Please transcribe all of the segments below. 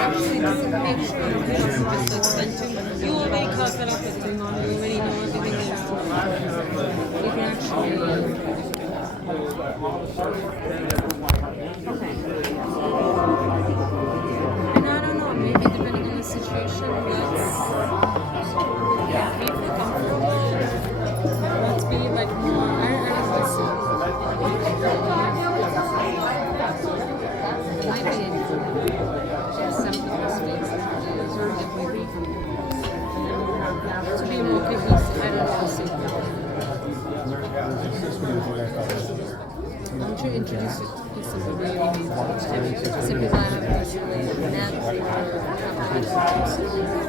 actually to make sure you don't have to spend too much. You already cut that off with your mom. You already know everything there is to it. You can actually. Okay. And I don't know, maybe depending on the situation, let's be comfortable. Let's be like more. I don't know. Might be some people's spaces or if we to be more cohesive. I don't know. I'm trying to introduce you to some people you need to some people I haven't really met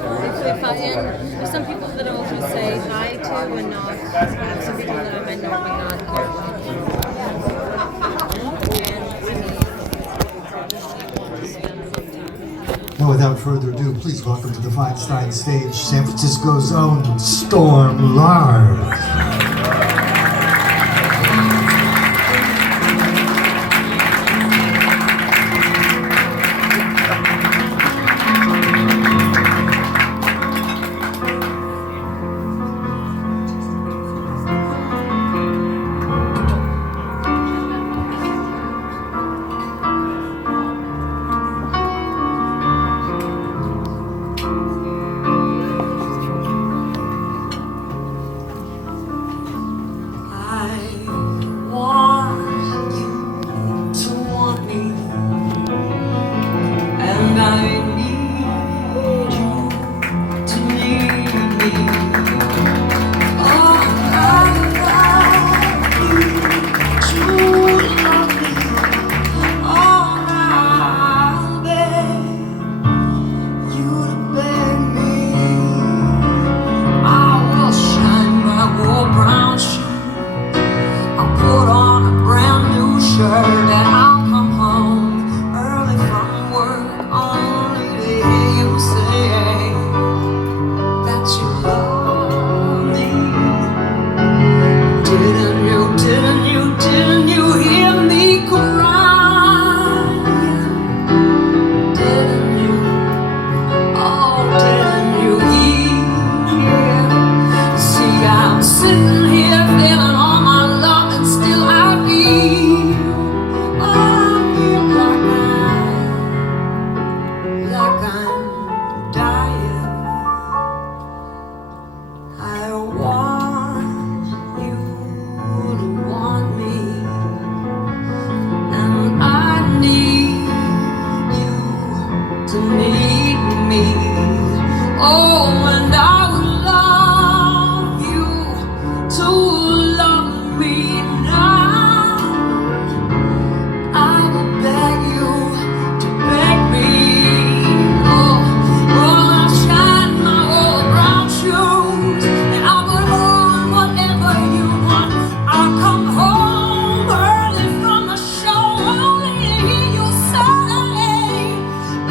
or if some people that I'll just say hi to and not some people that I might know but not care about. Now, without further ado, please welcome to the Feinstein stage, San Francisco's own Storm Large.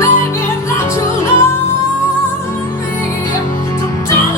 Baby, that you love me.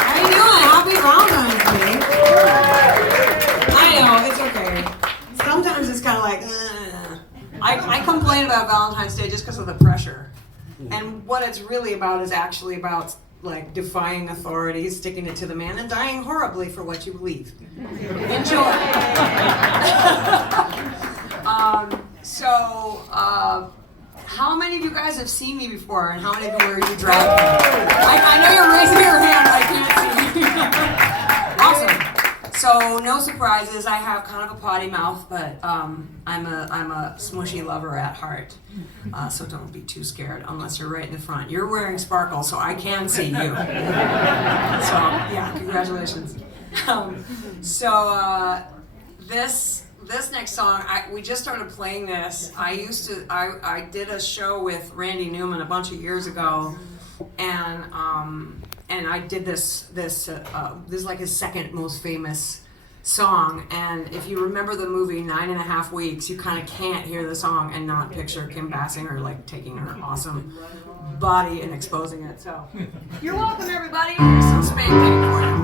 How you doing? Happy Valentine's Day. I know, it's okay. Sometimes it's kind of like, I complain about Valentine's Day just because of the pressure. And what it's really about is actually about like defying authority, sticking it to the man, and dying horribly for what you believe. Enjoy. How many of you guys have seen me before, and how many of you are you drag me? I know you're raising your hand, but I can't see. Awesome. So no surprises. I have kind of a potty mouth, but I'm a smushy lover at heart. So don't be too scared unless you're right in the front. You're wearing sparkles, so I can see you. So yeah, congratulations. This next song, we just started playing this. I did a show with Randy Newman a bunch of years ago, and I did this is like his second most famous song. And if you remember the movie 9.5 Weeks, you kind of can't hear the song and not picture Kim Basinger like taking her awesome body and exposing it. So you're welcome, everybody. Here's some spanking for you.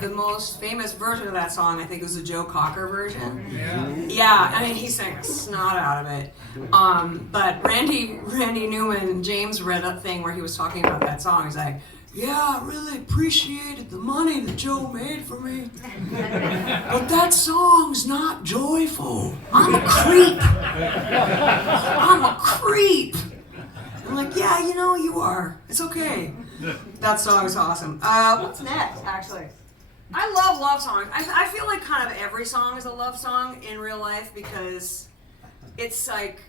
The most famous version of that song, I think, was the Joe Cocker version. Yeah, I mean, he sang a snot out of it. But Randy Newman, James read a thing where he was talking about that song. He's like, yeah, I really appreciated the money that Joe made for me, but that song's not joyful. I'm a creep. I'm a creep. I'm like, yeah, you know, you are. are. It's okay. That song is awesome. What's next, actually? I love love songs. I feel like kind of every song is a love song in real life because it's like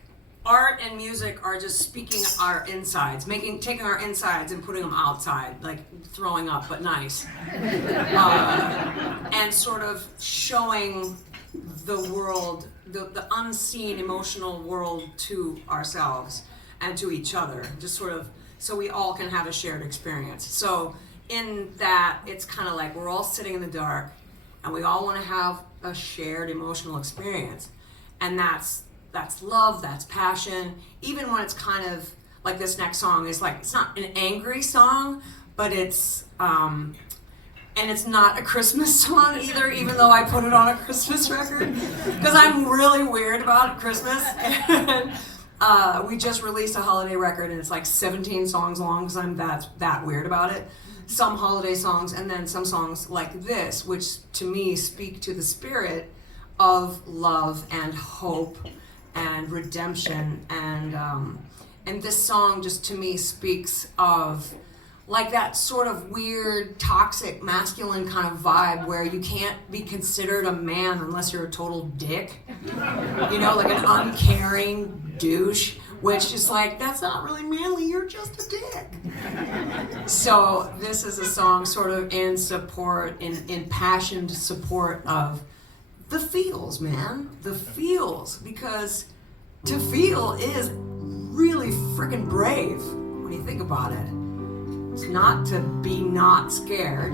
art and music are just speaking our insides, taking our insides and putting them outside, like throwing up, but nice. And sort of showing the world, the unseen emotional world to ourselves and to each other, just sort of so we all can have a shared experience. So in that, it's kind of like we're all sitting in the dark and we all want to have a shared emotional experience. And that's love, that's passion, even when it's kind of like this next song is like, it's not an angry song, but it's, and it's not a Christmas song either, even though I put it on a Christmas record, because I'm really weird about Christmas. And we just released a holiday record and it's like 17 songs long because I'm that weird about it. Some holiday songs and then some songs like this, which to me speak to the spirit of love and hope and redemption, and this song just to me speaks of like that sort of weird toxic masculine kind of vibe where you can't be considered a man unless you're a total dick, you know, like an uncaring douche, which is like, that's not really manly, you're just a dick. So this is a song sort of in support, in impassioned support of the feels, man. The feels. Because to feel is really freaking brave when you think about it. It's not to be not scared.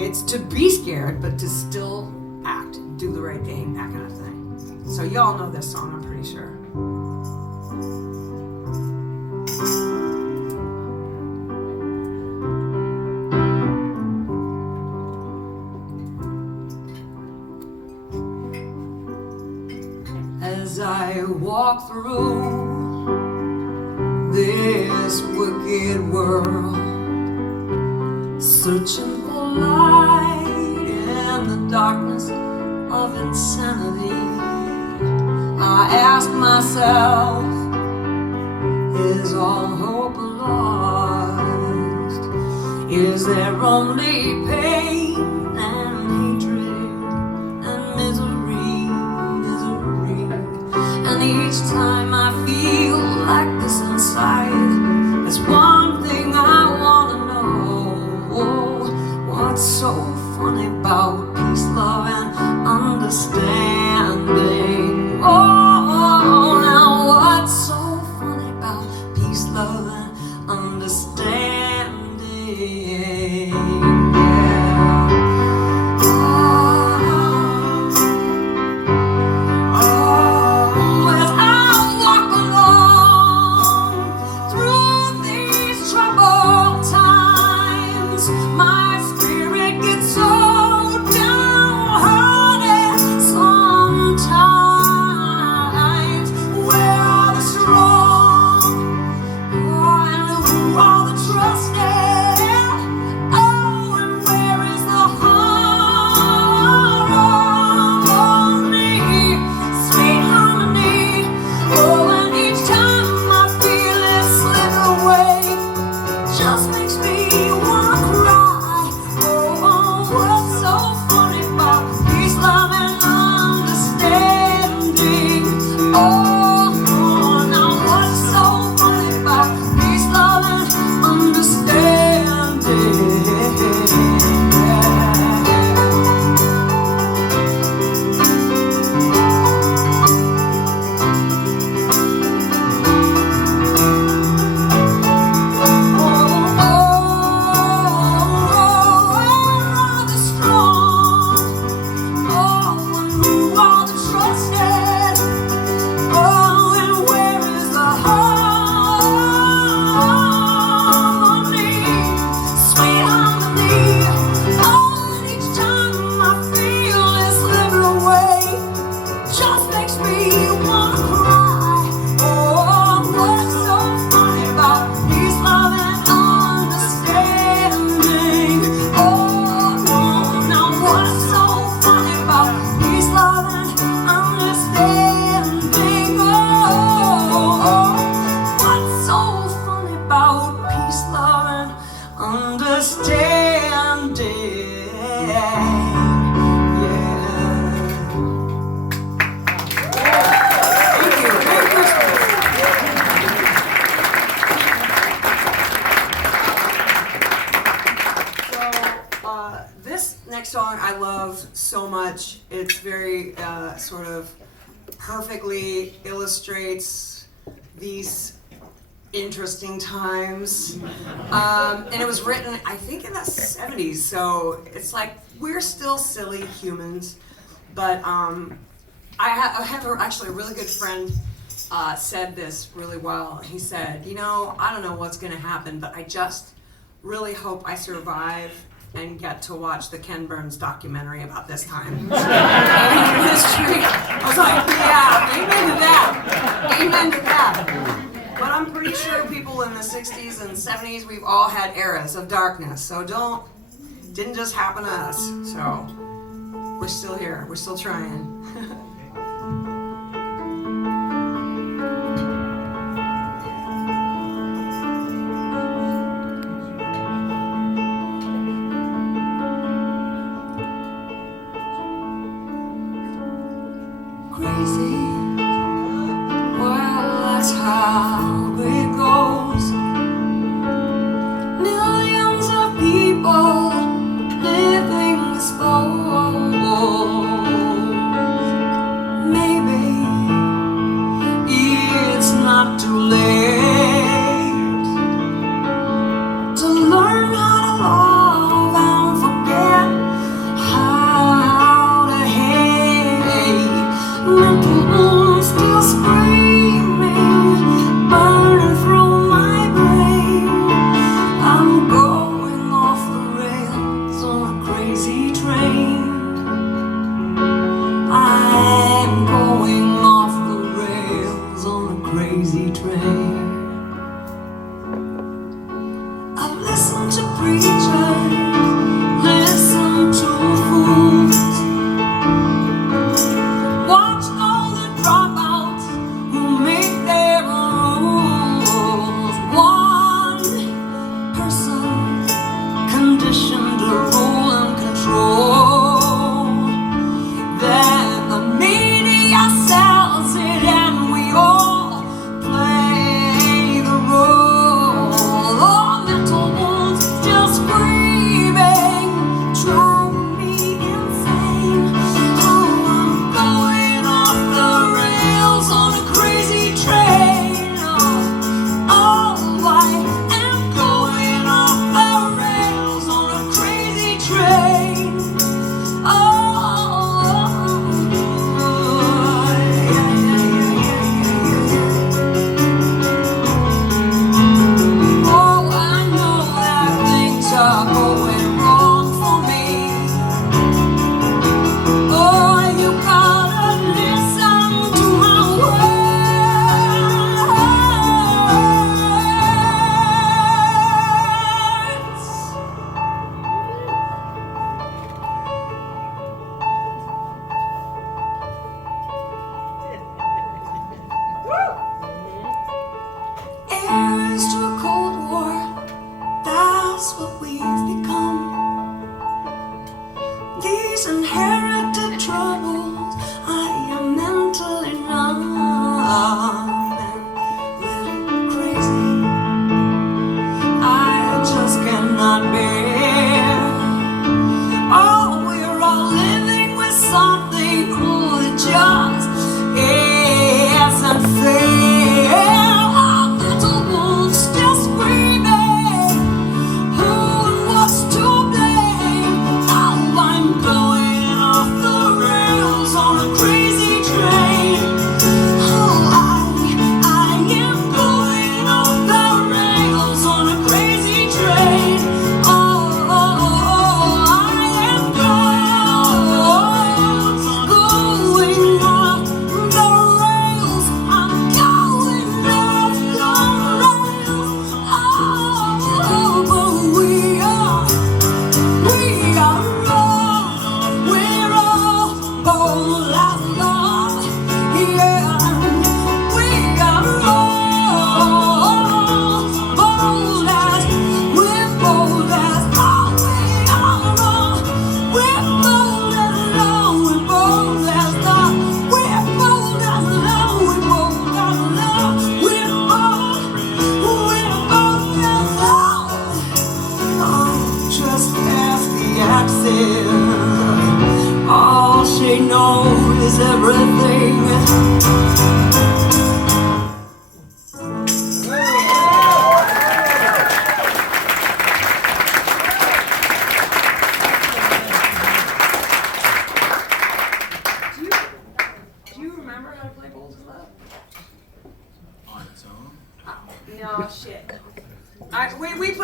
It's to be scared, but to still act, do the right thing, that kind of thing. So y'all know this song, I'm pretty sure. As I walk through this wicked world, searching for light in the darkness of insanity, I ask myself, is all hope lost? Is there only pain and hatred and misery? And each time I feel like this inside, there's one thing I wanna know. What's so funny about peace, love, and understanding? Oh, now what's so funny about peace, love, and understanding? Trusted, oh, and song I love so much. It's very sort of perfectly illustrates these interesting times. And it was written, I think, in the 70s, so it's like we're still silly humans. But I have actually a really good friend said this really well. He said, you know, I don't know what's going to happen, but I just really hope I survive and get to watch the Ken Burns documentary about this time. History. I was like, yeah, amen to that. Amen to that. But I'm pretty sure people in the 60s and 70s, we've all had eras of darkness. So didn't just happen to us. So we're still here. We're still trying. Crazy, well, that's how it goes. Millions of people living exposed.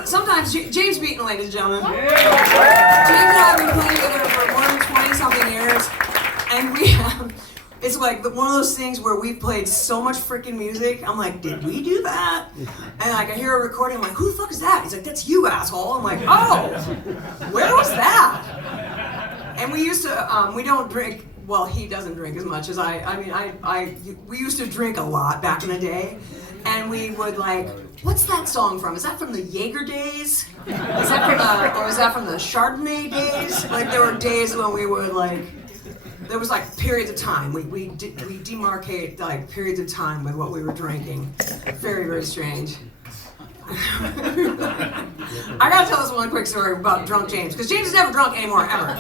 Sometimes James Beaton, ladies and gentlemen. James and I have been playing together for more than 20-something years, and we have. It's like one of those things where we played so much freaking music. I'm like, did we do that? And like I hear a recording, I'm like, who the fuck is that? He's like, that's you, asshole. I'm like, oh, where was that? And we used to, we don't drink. Well, he doesn't drink as much as we used to drink a lot back in the day, and we would like, what's that song from? Is that from the Jaeger days? Is that from the Chardonnay days? Like there were days when we would like. There was like periods of time. We demarcate like periods of time with what we were drinking. Very, very strange. I gotta tell this one quick story about drunk James, because James is never drunk anymore, ever.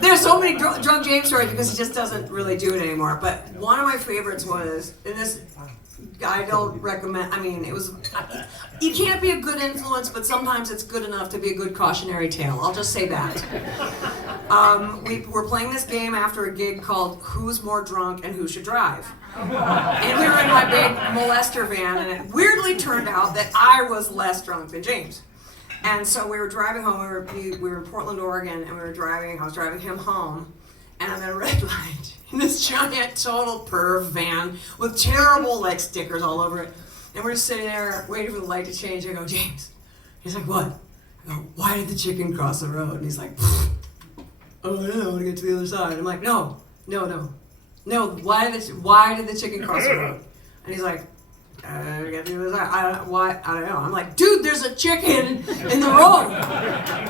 There's so many drunk James stories because he just doesn't really do it anymore. But one of my favorites was, and this I don't recommend. I mean, it was. You can't be a good influence, but sometimes it's good enough to be a good cautionary tale. I'll just say that. We were playing this game after a gig called "Who's More Drunk and Who Should Drive," and we were in my big molester van, and it weirdly turned out that I was less drunk than James. And so we were driving home. We were in Portland, Oregon, and we were driving. I was driving him home, and I'm at a red light in this giant total perv van with terrible like stickers all over it. And we're just sitting there waiting for the light to change. I go, James. He's like, what? I go, why did the chicken cross the road? And he's like, oh, I don't know, I want to get to the other side. I'm like, no. Why did the chicken cross the road? And he's like, we got to the other side. I don't know. I'm like, dude, there's a chicken in the road.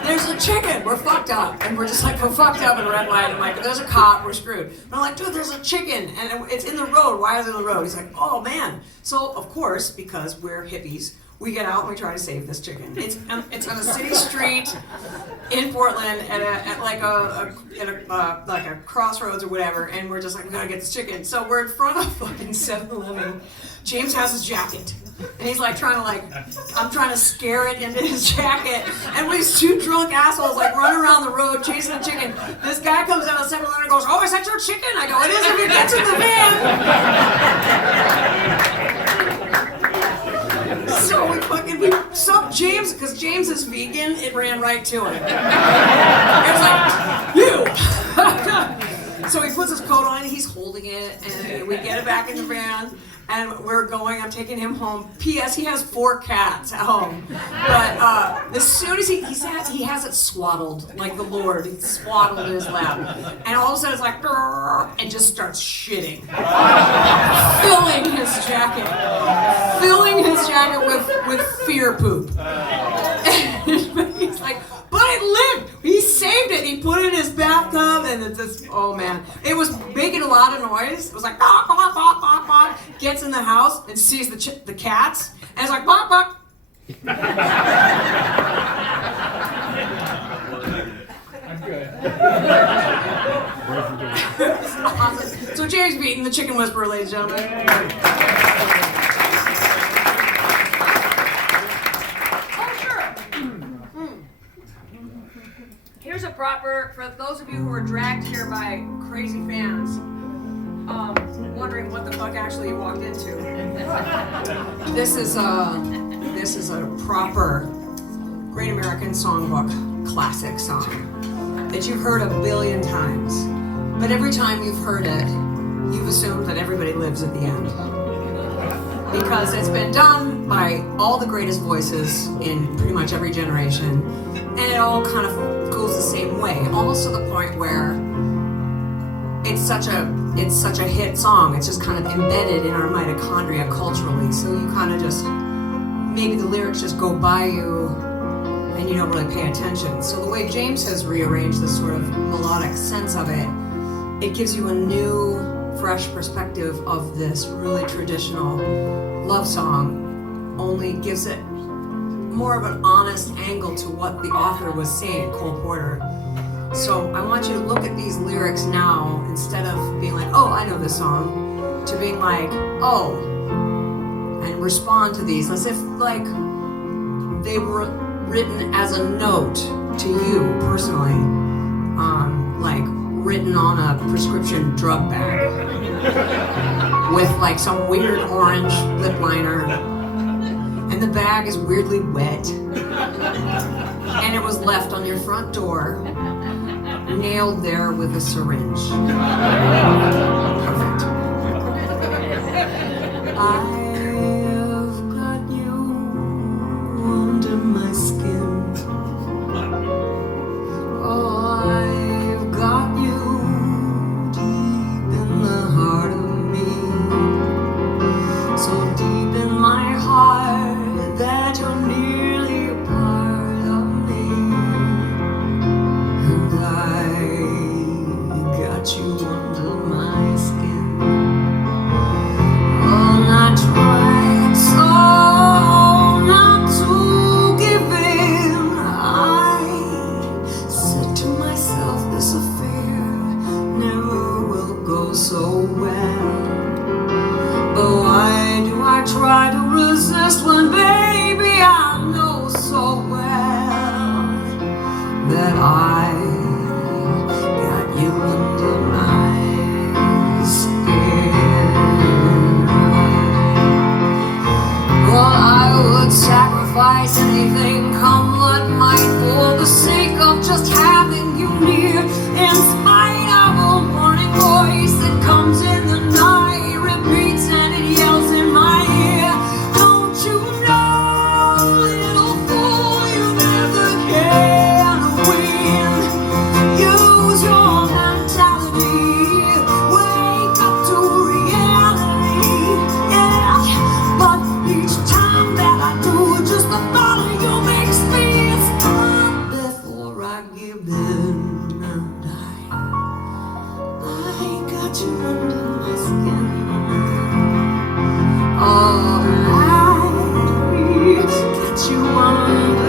There's a chicken. We're fucked up. And we're just like, we're fucked up in a red light. I'm like, there's a cop. We're screwed. And I'm like, dude, there's a chicken. And it's in the road. Why is it in the road? He's like, oh, man. So, of course, because we're hippies, we get out and we try to save this chicken. It's on a city street in Portland at a crossroads or whatever, and we're just like, we gotta get this chicken. So we're in front of fucking 7-Eleven. James has his jacket, and he's like I'm trying to scare it into his jacket, and these two drunk assholes like run around the road chasing the chicken. This guy comes out of 7-Eleven and goes, oh, is that your chicken? I go, it is if you get to the van. So so James, because James is vegan, it ran right to him. It was like, you! So he puts his coat on, he's holding it, and we get it back in the van, and we're going, I'm taking him home. P.S. He has 4 cats at home. But as soon as he has it swaddled, like the Lord, he's swaddled in his lap. And all of a sudden it's like, and just starts shitting. Filling his jacket with fear poop. And he's like, but it lived! He saved it! He put it in his bathtub, and it's just, oh man. It was making a lot of noise. It was like, bop, bop, bop, bop, bop. Gets in the house and sees the cats, and it's like, bop, bop. I'm good. It's awesome. So James Beaton, the Chicken Whisperer, ladies and gentlemen. Here's a proper, for those of you who are dragged here by crazy fans, wondering what the fuck actually you walked into. This is a proper Great American Songbook classic song that you've heard a billion times. But every time you've heard it, you've assumed that everybody lives at the end. Because it's been done by all the greatest voices in pretty much every generation, and it all kind of goes the same way, almost to the point where it's such a hit song. It's just kind of embedded in our mitochondria culturally. So you kind of just, maybe the lyrics just go by you and you don't really pay attention. So the way James has rearranged this sort of melodic sense of it, it gives you a new, fresh perspective of this really traditional love song, only gives it more of an honest angle to what the author was saying, Cole Porter. So I want you to look at these lyrics now, instead of being like, oh, I know this song, to being like, oh, and respond to these as if like they were written as a note to you personally, like written on a prescription drug bag with like some weird orange lip liner and the bag is weirdly wet, and it was left on your front door, nailed there with a syringe. Perfect. I've got you under my skin. Oh, I've got you deep in the heart of me. So deep in my heart that you're nearly a part of me. And I got you under my skin. And I tried so not to give in. I said to myself, this affair never will go so well. But why do I try to resist when, baby, I know so well that I got you under my skin? Well, I would sacrifice anything, come what might, for the sake of just having you near. In spite of a warning voice that comes in the night, repeats and it yells in my ear. Don't you know, little fool, you never can win. Use your mentality, wake up to reality. Yeah, but each time that I do, just the thought of you makes me stop before I give in. And I got you under my skin. Oh, I got you under.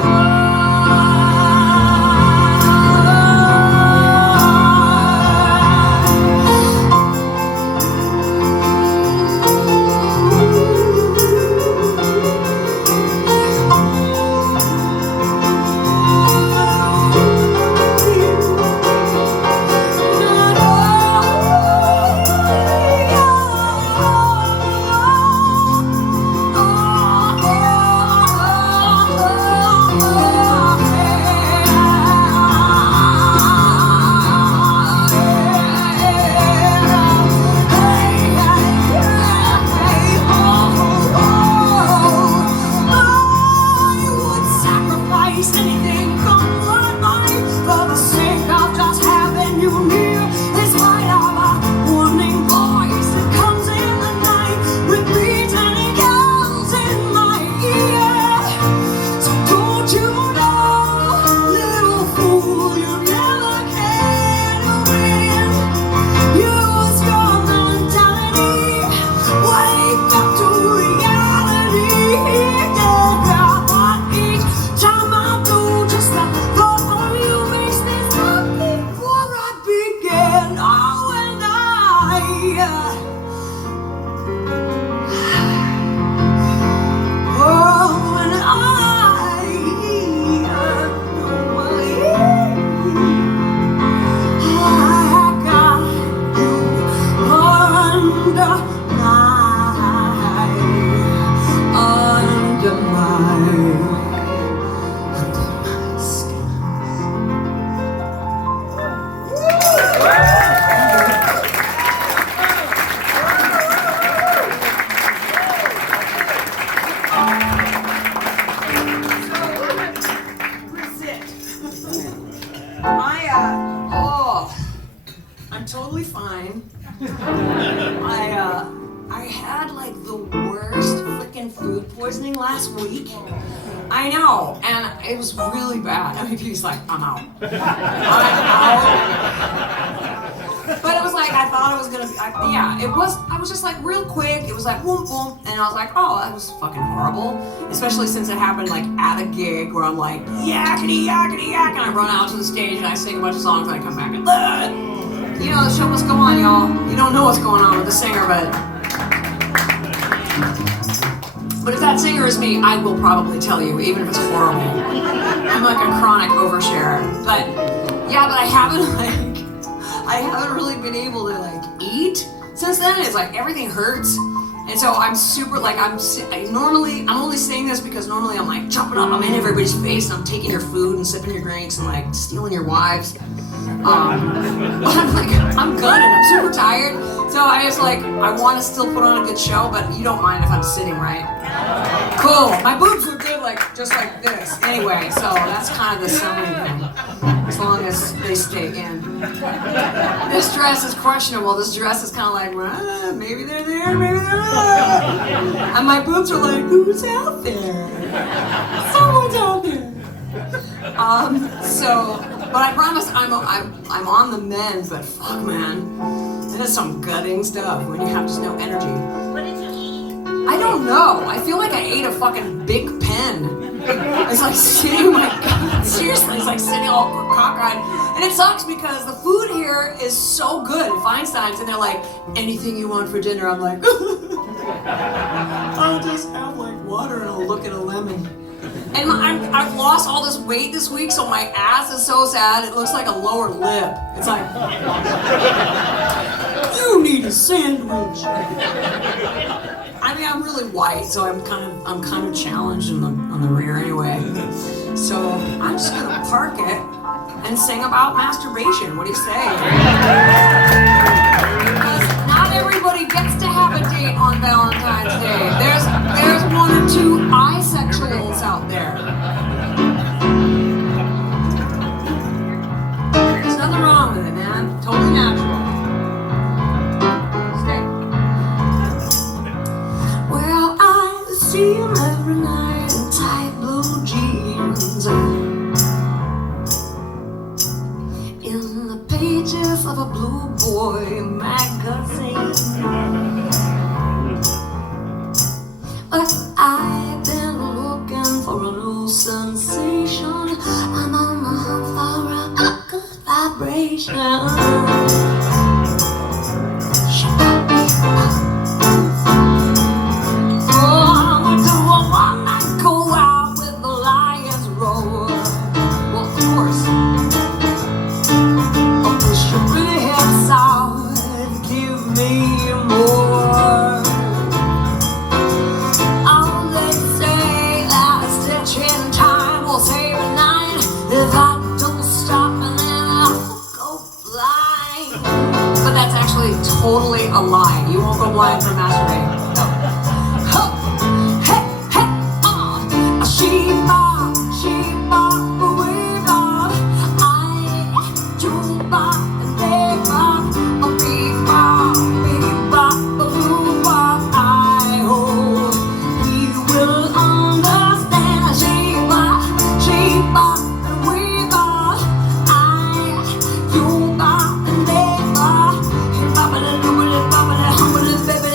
Anything, come what might, for the sake of just having you near. In spite of a warning voice that comes in the night, repeats and it yells in my ear. So don't you know, little fool, you never can win. Use your mentality, wake up to reality. Yeah, but each time I do, just the thought of you makes me stop before I begin. Oh, and under my skin. I'm totally fine. I had like the worst freaking food poisoning last week. I know, and it was really bad. I mean, he's like, I'm out. I'm out. But it was like, I thought it was gonna be, I was just like real quick. It was like, boom, boom. And I was like, oh, that was fucking horrible. Especially since it happened like at a gig where I'm like, yakety, yakety, yak. And I run out to the stage and I sing a bunch of songs and I come back and, you know, the show must go on, y'all. You don't know what's going on with the singer, but if that singer is me, I will probably tell you, even if it's horrible. I'm like a chronic oversharer. But yeah, but I haven't really been able to like eat since then. It's like everything hurts. And so I'm super like, I'm only saying this this because normally I'm like jumping up, I'm in everybody's face, and I'm taking your food and sipping your drinks and like stealing your wives. But I'm like, I'm good and I'm super tired. So I was like, I want to still put on a good show, but you don't mind if I'm sitting, right? Cool. My boobs look good, like just like this. Anyway, so that's kind of the summary thing. As long as they stay in. This dress is questionable. This dress is kind of like, maybe they're there, maybe they're not. And my boobs are like, who's out there? Someone's out there. But I promise I'm on the mend, but fuck, man. It is some gutting stuff when you have just no energy. What did you eat? I don't know. I feel like I ate a fucking big pen. It's like sitting seriously, it's like sitting all cockeyed. And it sucks because the food here is so good at Feinstein's, and they're like, anything you want for dinner? I'm like, I'll just have like water and I'll look at a lemon. And I've lost all this weight this week, so my ass is so sad, it looks like a lower lip. It's like, you need a sandwich. I mean, I'm really white, so I'm kind of challenged on the rear anyway. So I'm just gonna park it and sing about masturbation. What do you say? Because not everybody gets to have a date on Valentine's Day. There's one or two bisexuals out there. There's nothing wrong with it, man. Totally natural. Well, I see him every night in tight blue jeans, in the pages of a Blue Boy magazine. But I've been looking for a new sensation. I'm on the hunt for a good vibration. Totally a lie. You won't go blind for masturbating. No. Hey, hey, Sheba, Sheba, Reba. I Juba, Reba, Reba, Reba, Reba. I hope he will understand. Sheba, Sheba, Reba. I Juba, Reba. Baby,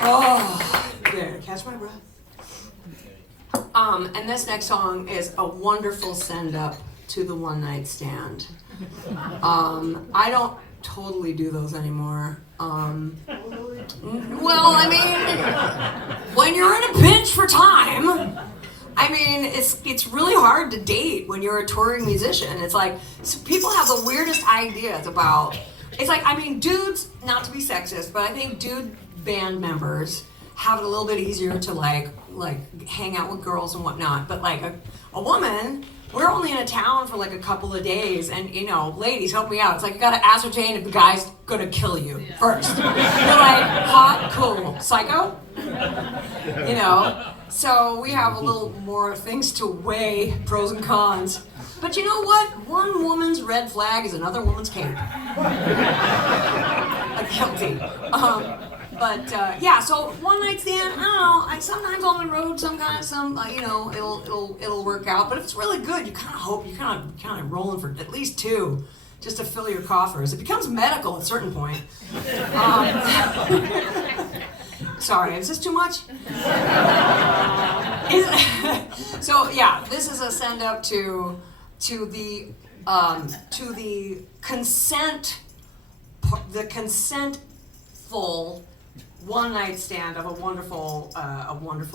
Oh, there, catch my breath. And this next song is a wonderful send up to the one night stand. I don't totally do those anymore. Well, I mean, when you're in a pinch for time, I mean, it's really hard to date when you're a touring musician. It's like, so people have the weirdest ideas about, it's like, I mean, dudes, not to be sexist, but I think dude band members have it a little bit easier to like hang out with girls and whatnot. But like a woman, we're only in a town for like a couple of days, and you know, ladies, help me out. It's like you gotta ascertain if the guy's gonna kill you first. You're like, hot, cool, psycho? You know? So we have a little more things to weigh, pros and cons. But you know what? One woman's red flag is another woman's cape. Guilty. Yeah, so one night stand, I don't know, sometimes on the road, you know, it'll work out. But if it's really good, you kind of hope, you're kind of rolling for at least two, just to fill your coffers. It becomes medical at a certain point. Sorry, is this too much? So yeah, this is a send up to the consentful one night stand of a wonderful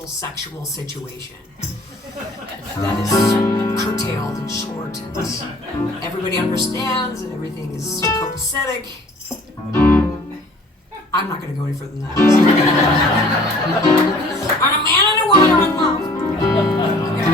sexual situation that is curtailed and short, and everybody understands, and everything is copacetic. I'm not going to go any further than that. Are a man and a woman are in love. Okay.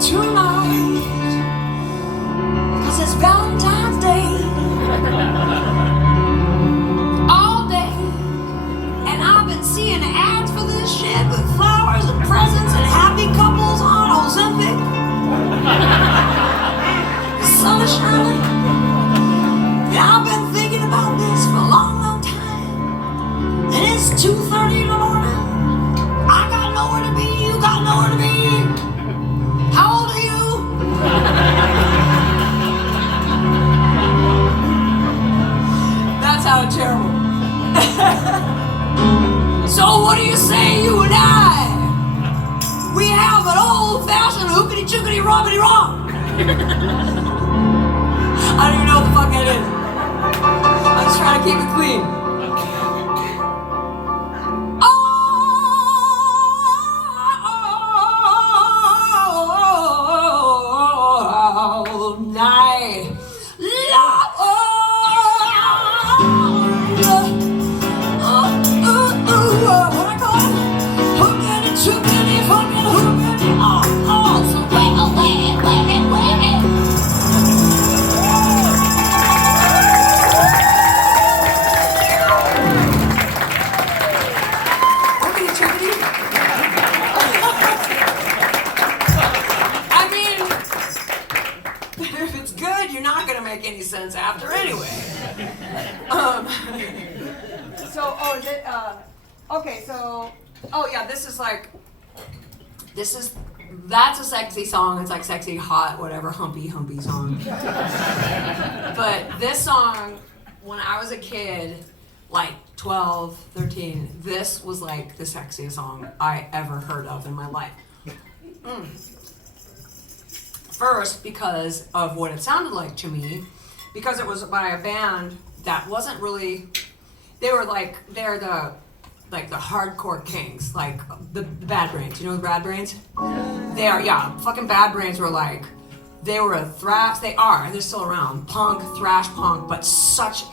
tonight, 'cause it's Valentine's Day, all day, and I've been seeing ads for this shit with flowers and presents and happy couples on Ozempic. The sun is shining, and I've been thinking about this for a long, long time, and it's 2:30 in the morning. I got nowhere to be, you got nowhere to be. How old are you? That's how terrible. So what do you say, you and I? We have an old-fashioned hookity-chookity robbity wrong. I don't even know what the fuck that is. I'm just trying to keep it clean. After anyway. Okay, so, oh yeah, that's a sexy song. It's like sexy, hot, whatever, humpy song. But this song, when I was a kid, like 12, 13, this was like the sexiest song I ever heard of in my life. First, because of what it sounded like to me, because it was by a band that wasn't really, they're the hardcore kings, like the Bad Brains. You know the Bad Brains? Fucking Bad Brains were like, they were they're still around, punk, thrash punk, but such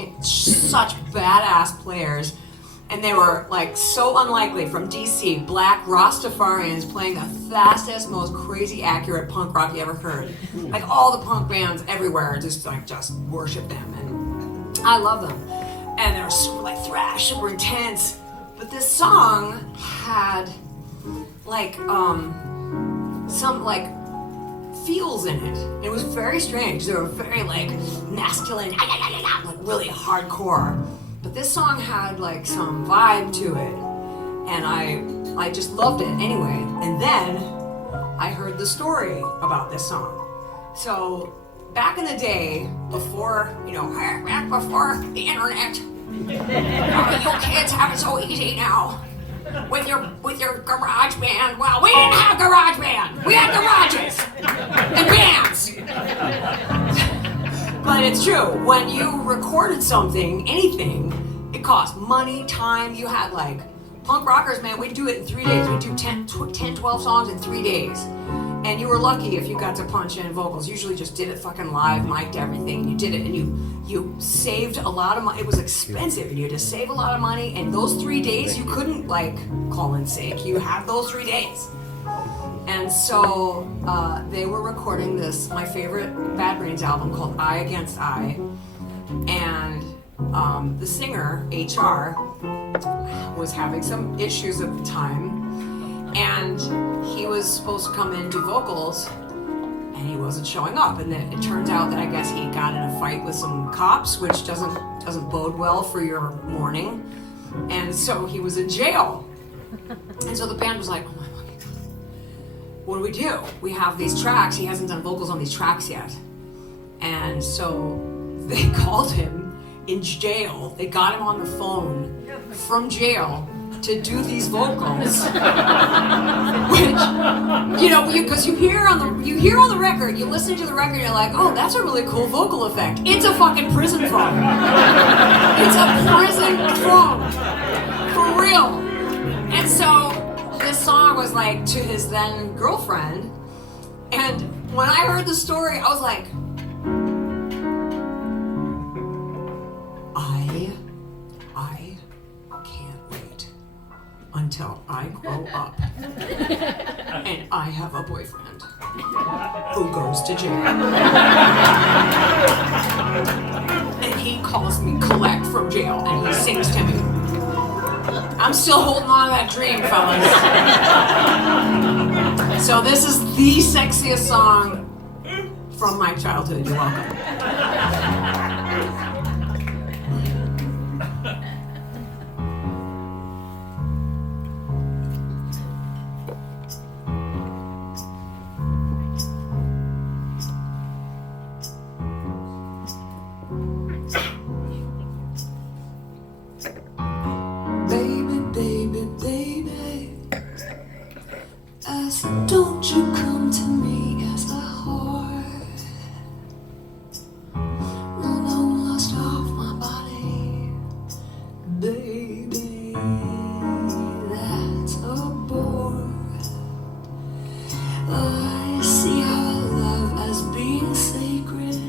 badass players. And they were like so unlikely, from DC, black Rastafarians playing the fastest, most crazy accurate punk rock you ever heard. Like all the punk bands everywhere just worship them, and I love them. And they were super like thrash, super intense. But this song had like some like feels in it. It was very strange. They were very like masculine, like really hardcore. But this song had like some vibe to it, and I just loved it anyway. And then I heard the story about this song. So back in the day, before before the internet, you kids have it so easy now with your garage band. Well, we didn't have garage band. We had garages and bands. But it's true, when you recorded something, anything, it cost money, time. You had like, punk rockers, man, we'd do it in 3 days. We'd do 10, 12 songs in 3 days. And you were lucky if you got to punch in vocals. Usually just did it fucking live, mic'd everything. You did it and you saved a lot of money. It was expensive and you had to save a lot of money. And those 3 days, you couldn't like call in sick. You had those 3 days. And so they were recording my favorite Bad Brains album called Eye Against Eye. And the singer, HR, was having some issues at the time. And he was supposed to come in and do vocals, and he wasn't showing up. And then it turns out that I guess he got in a fight with some cops, which doesn't bode well for your morning. And so he was in jail. And so the band was like, oh my fucking God, what do? We have these tracks. He hasn't done vocals on these tracks yet. And so they called him in jail. They got him on the phone from jail to do these vocals, which, because you hear on the record, you listen to the record, you're like, oh, that's a really cool vocal effect. It's a fucking prison phone. It's a prison phone, for real. And so this song was like to his then girlfriend, and when I heard the story, I was like, I can't wait until I grow up and I have a boyfriend who goes to jail. And he calls me collect from jail and he sings to me. I'm still holding on to that dream, fellas. So this is the sexiest song from my childhood. You're welcome. Baby, baby, baby, don't you come to me as a whore. No, don't lust off my body, baby, that's a bore. I see our love as being sacred.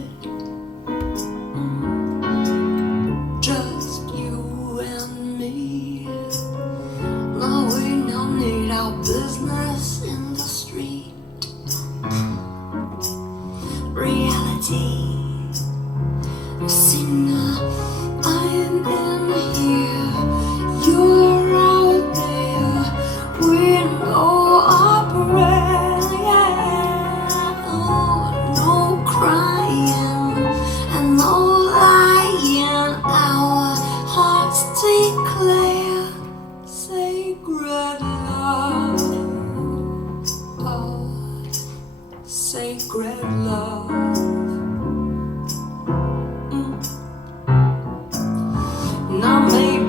Just you and me. No, we don't need our business in the street. Reality. See now, I am in here. You're out there. We know opera. Yeah. Oh, no crying and no lying. Our hearts declare sacred love. Oh, sacred love. Now maybe,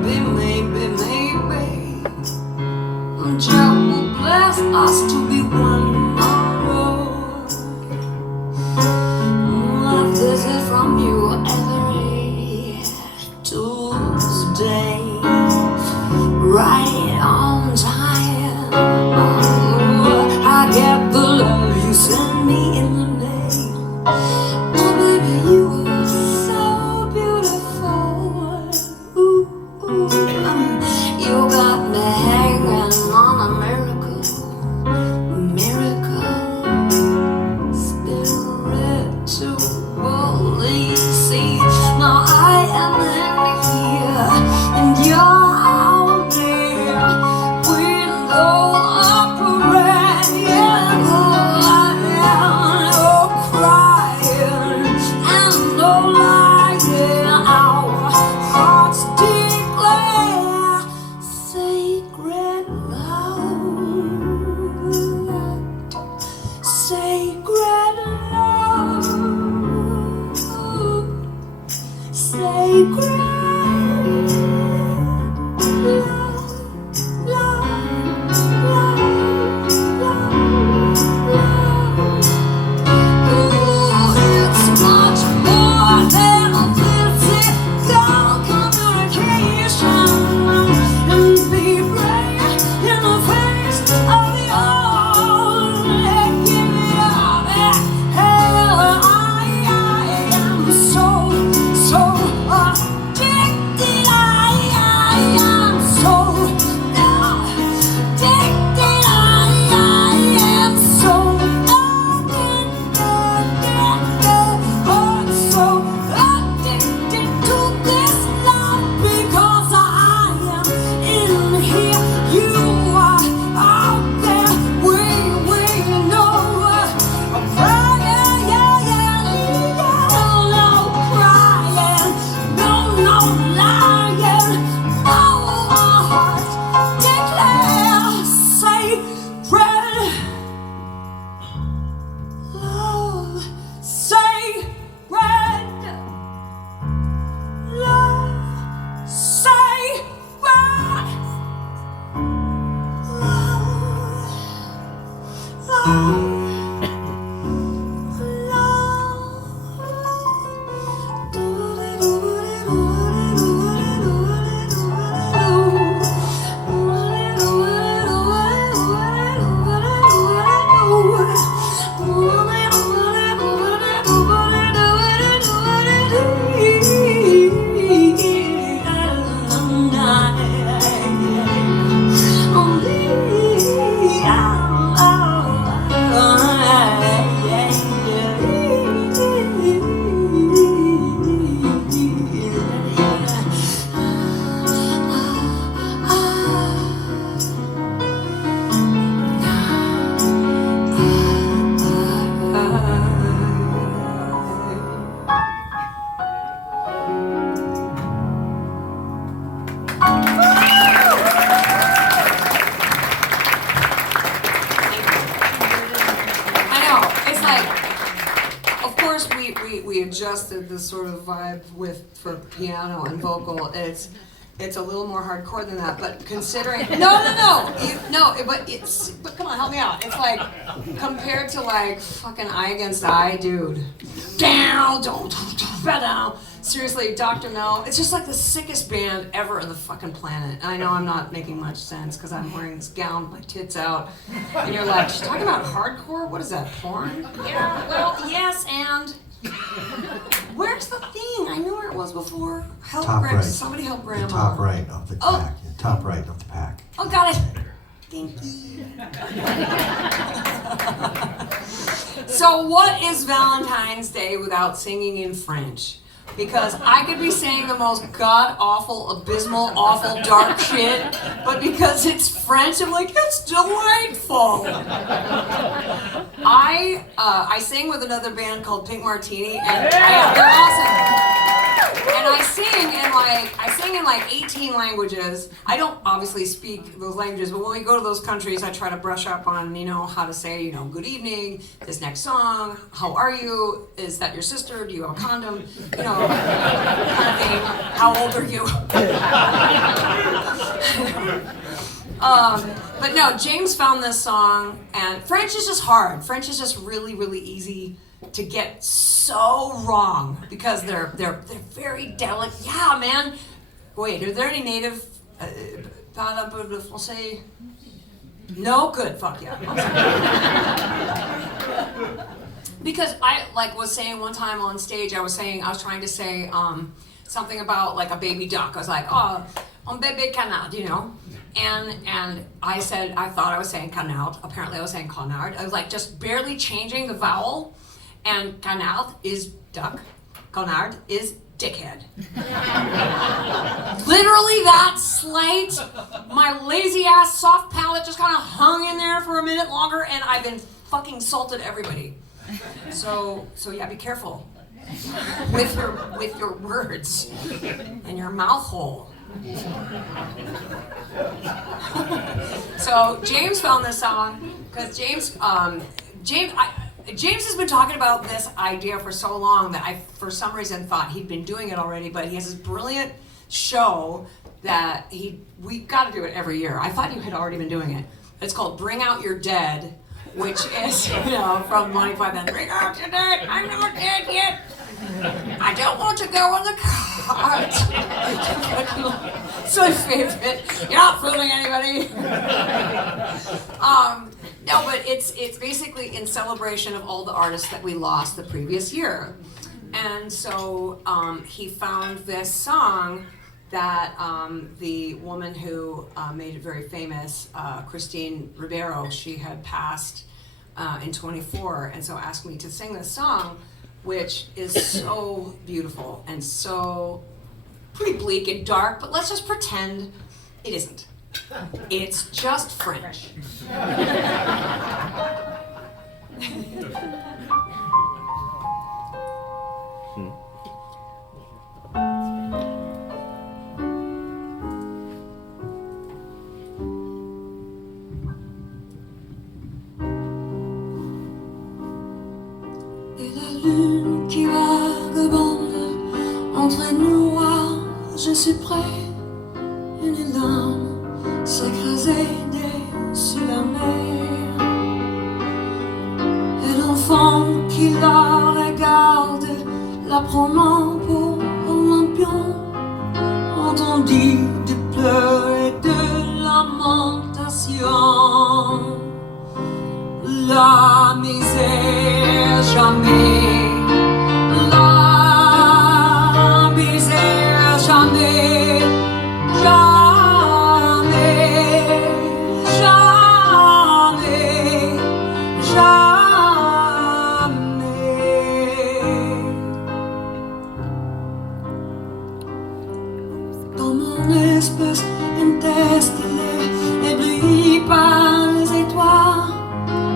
Jah will bless us to be one tomorrow. A visit from you every Tuesday, right on time. Oh, I get the love you send me in the mail. Oh, baby, you are so beautiful. Ooh, you got me hanging on a miracle, spiritually. See, now I am in here and you're out there. We know opera, yeah, no crying and no lying. Our hearts declare sacred love, sacred love, sacred love. It's much more than a physical communication. And be brave in the face of the odds. Give it up. Hell, I am so addicted. I am so addicted. I am so addicted to this love because I am in here. You are out there. We know. Crying, yeah. No crying, no lying. Our hearts declare sacred love, sacred love, sacred adjusted the sort of vibe for piano and vocal. It's a little more hardcore than that, but considering but come on, help me out. It's like compared to like fucking Eye Against Eye, dude. Down. Seriously, Dr. No, it's just like the sickest band ever on the fucking planet. And I know I'm not making much sense because I'm wearing this gown with my tits out. And you're like, she's talking about hardcore? What is that, porn? Yeah, well, yes, and where's the thing? I knew where it was before. Help Top Grandma. right. Somebody help Grandma. The top right of the pack. Yeah, top right of the pack. Oh, got it. Thank you. So what is Valentine's Day without singing in French? Because I could be saying the most god-awful, abysmal, awful, dark shit, but because it's French, I'm like, it's delightful. I sing with another band called Pink Martini, and they're awesome. And I sing in like 18 languages. I don't obviously speak those languages, but when we go to those countries, I try to brush up on, how to say, good evening, this next song, how are you, is that your sister, do you have a condom, kind of thing, how old are you? But no, James found this song, and French is just hard. French is just really, really easy to get so wrong because they're very delicate. Yeah, man. Wait, are there any native parle un peu de français? No, good. Fuck yeah. Because I was saying one time on stage, I was trying to say something about like a baby duck. I was like, oh, un bébé canard, And I thought I was saying canard. Apparently I was saying canard. I was like just barely changing the vowel. And canard is duck. Canard is dickhead. Literally that slight, my lazy ass soft palate just kind of hung in there for a minute longer, and I've been fucking insulted everybody. So yeah, be careful with your words and your mouth hole. So James found this song because James has been talking about this idea for so long that I, for some reason, thought he'd been doing it already, but he has this brilliant show that we got to do it every year. I thought you had already been doing it. It's called Bring Out Your Dead, which is, from Monty Python. Bring out your dead, I'm not dead yet. I don't want to go on the cart. It's my favorite. You're not fooling anybody. No, but it's basically in celebration of all the artists that we lost the previous year. And so he found this song that the woman who made it very famous, Christine Ribeiro, she had passed in 24, and so asked me to sing this song, which is so beautiful and so pretty bleak and dark, but let's just pretend it isn't. It's just French. Et la lune qui vagabonde entre noir, je suis prêt, une lame s'écraser sur la mer. Et l'enfant qui la regarde, la prenant pour un lampion, entendit des pleurs et de lamentations. La misère jamais, la misère jamais, jamais, jamais, jamais. Dans mon espèce interstellaire, ébloui par les étoiles,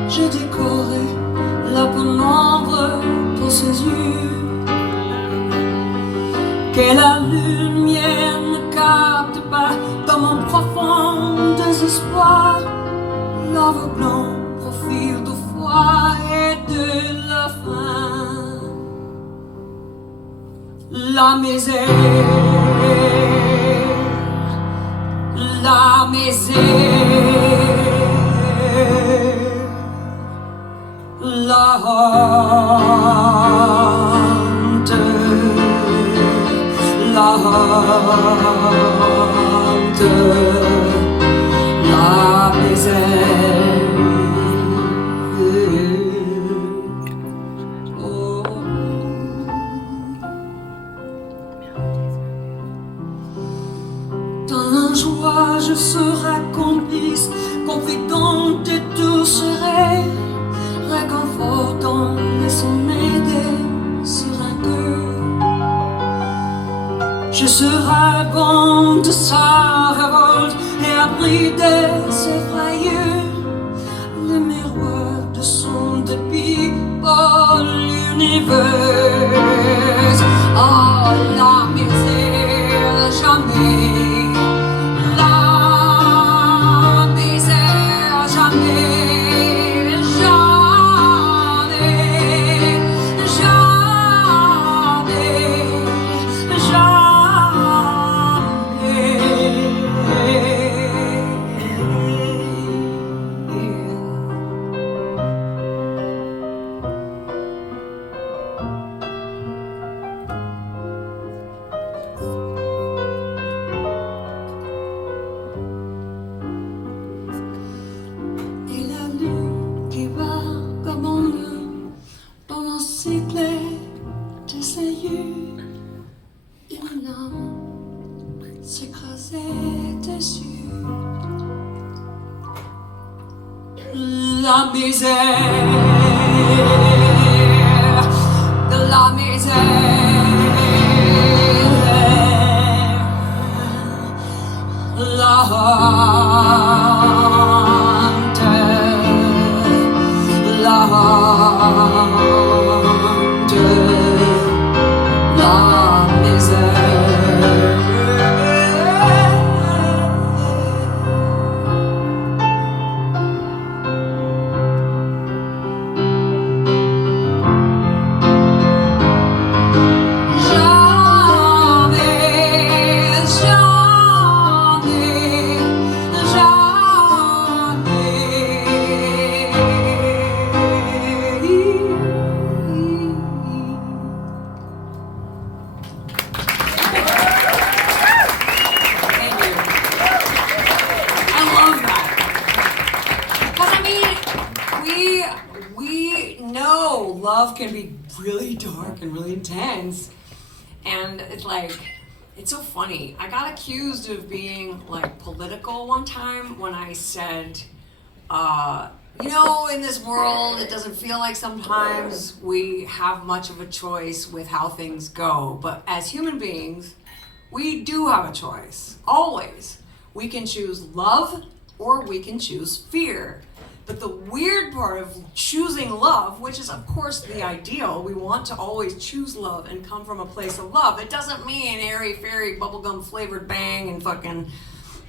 j'ai décoré la pénombre pour ses yeux. Que la lumière ne capte pas dans mon profond désespoir l'aveuglant profil de foi et de la faim. la misère, la misère, la honte, la honte, la misère. Oh. Dans la joie, je serai complice, confidente et douce rêve, réconfortant et son aider sur un cœur. Je serai bon de sa révolte et abri de ses frayeurs, le miroir de son dépit pour l'univers. Oh, la misère, jamais. La misère, jamais. Jamais. Et la lune qui va comme en nous dans le cycle de ses yeux, une âme s'écrasait dessus. La misère, de la misère, la honte, la honte, la misère. Thank you. I love that. Because I mean, we know love can be really dark and really intense. And it's like, it's so funny. I got accused of being like political one time when I said, you know, in this world, it doesn't feel like sometimes we have much of a choice with how things go. But as human beings, we do have a choice, always. We can choose love or we can choose fear. But the weird part of choosing love, which is of course the ideal, we want to always choose love and come from a place of love. It doesn't mean airy fairy bubblegum flavored bang and fucking,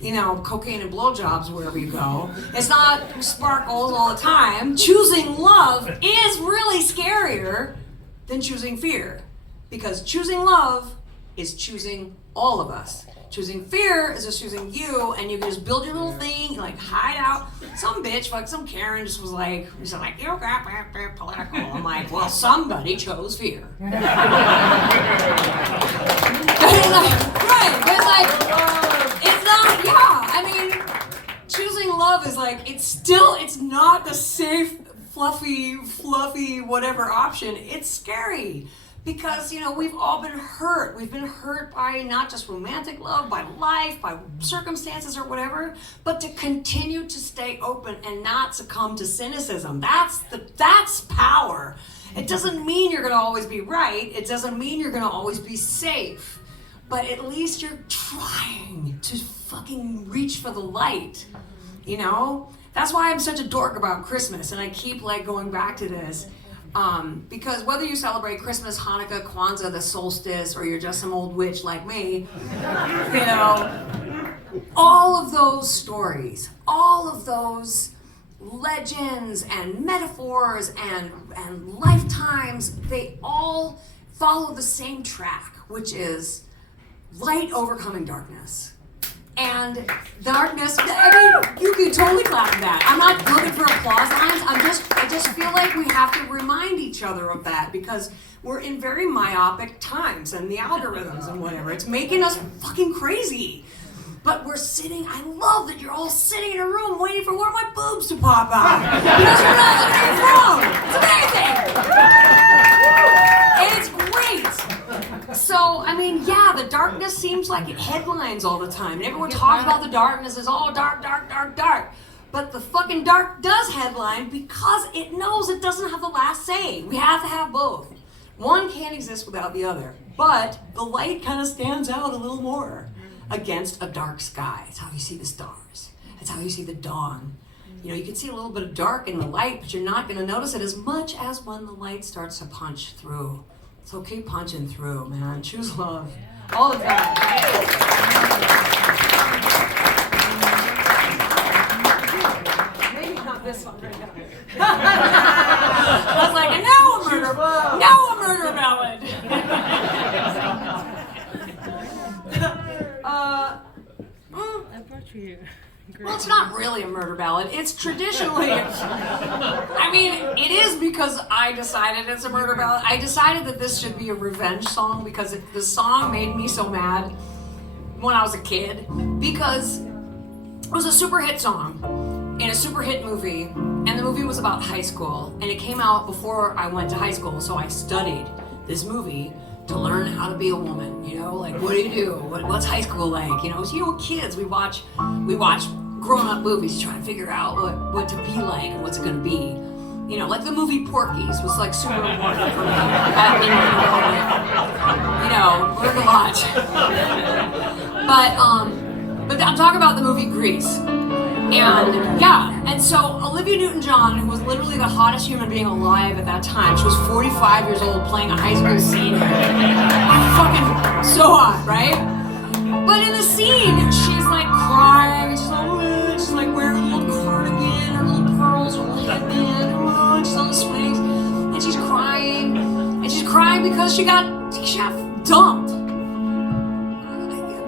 you know, cocaine and blowjobs wherever you go. It's not sparkles all the time. Choosing love is really scarier than choosing fear. Because choosing love is choosing all of us. Choosing fear is just choosing you, and you can just build your little thing, like hide out. Some bitch, like some Karen, just was like, you're political. I'm like, well, somebody chose fear. Right? It's like, it's not. Yeah, I mean, choosing love is like, it's not the safe, fluffy, whatever option. It's scary. Because, you know, we've all been hurt. We've been hurt by not just romantic love, by life, by circumstances or whatever, but to continue to stay open and not succumb to cynicism. That's power. It doesn't mean you're gonna always be right. It doesn't mean you're gonna always be safe. But at least you're trying to fucking reach for the light, you know? That's why I'm such a dork about Christmas, and I keep like going back to this. Because whether you celebrate Christmas, Hanukkah, Kwanzaa, the solstice, or you're just some old witch like me, you know, all of those stories, all of those legends and metaphors and lifetimes, they all follow the same track, which is light overcoming darkness. And darkness, I mean, you can totally clap for that. I'm not looking for applause lines. I just feel like we have to remind each other of that because we're in very myopic times and the algorithms and whatever. It's making us fucking crazy. But we're sitting, I love that you're all sitting in a room waiting for one of my boobs to pop out. Because you're not looking at your phone. It's amazing. And it's great. So, I mean, yeah, the darkness seems like it headlines all the time. And everyone talks about the darkness as all dark, dark, dark, dark. But the fucking dark does headline because it knows it doesn't have the last say. We have to have both. One can't exist without the other. But the light kind of stands out a little more against a dark sky. It's how you see the stars. It's how you see the dawn. You know, you can see a little bit of dark in the light, but you're not going to notice it as much as when the light starts to punch through. So keep punching through, man. Choose love. All the time. Maybe not this one right now. I was like, now a murder ballad. I brought you. Well, it's not really a murder ballad. It's traditionally, I mean, it is because I decided it's a murder ballad. I decided that this should be a revenge song because the song made me so mad when I was a kid because it was a super hit song in a super hit movie, and the movie was about high school, and it came out before I went to high school, so I studied this movie to learn how to be a woman, you know, like what do you do? What's high school like? You know, as kids, we watch grown-up movies to try and figure out what to be like and what's it gonna be. You know, like the movie Porky's was like super important for me. You know, learned a lot. But I'm talking about the movie Grease. And yeah, and so Olivia Newton-John, who was literally the hottest human being alive at that time, she was 45 years old playing a high school senior. Fucking so hot, right? But in the scene, she's like crying, she's like wearing a little cardigan, her little pearls, her little headband, and she's on the swings, and she's crying because she got dumped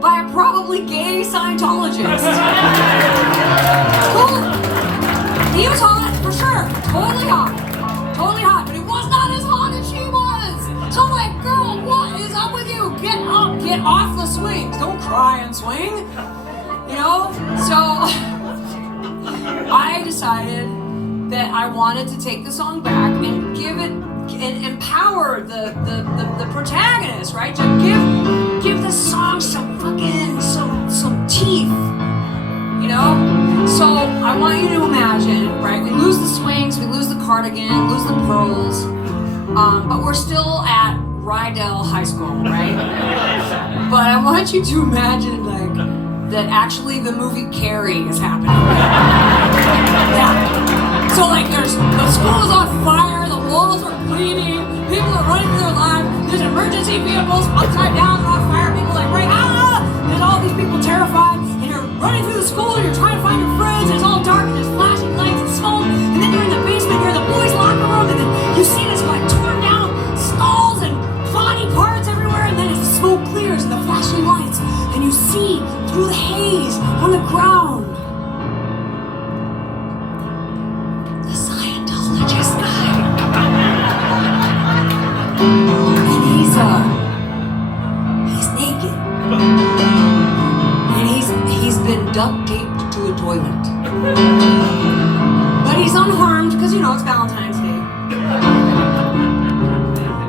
by a probably gay Scientologist. Cool. He was hot, for sure. Totally hot. But he was not as hot as she was. So I'm like, girl, what is up with you? Get up, get off the swings. Don't cry and swing. You know? So I decided that I wanted to take the song back and give it and empower the protagonist, right? To give the song some teeth, you know? So I want you to imagine, right? We lose the swings, we lose the cardigan, lose the pearls, but we're still at Rydell High School, right? But I want you to imagine, like, that actually the movie Carrie is happening. Yeah. So, like, the school is on fire, the walls are bleeding, people are running for their lives, there's emergency vehicles upside down, they're on fire, people like, right, there's all these people terrified, and you're running through the school, and you're trying to find your friends, and it's all dark, and there's flashing lights and smoke, and then you're in the basement, you're in the boys' locker room, and then you see this, like, torn down stalls and body parts everywhere, and then as the smoke clears and the flashing lights, and you see through the haze on the ground the Scientologist guy. And he's naked. And he's been duct taped to a toilet. But he's unharmed because, you know, it's Valentine's Day.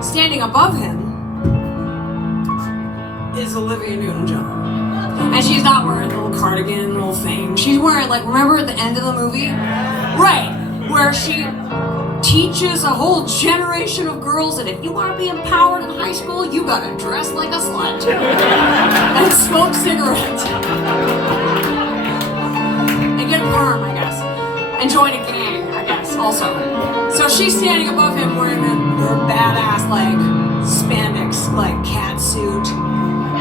Standing above him is Olivia Newton-John. And she's not wearing a little cardigan, little thing. She's wearing, like, remember at the end of the movie? Right, where she teaches a whole generation of girls that if you want to be empowered in high school, you gotta dress like a slut. And smoke cigarettes. And get a perm, I guess. And join a gang, I guess, also. So she's standing above him wearing her badass, like, spandex, like, cat suit.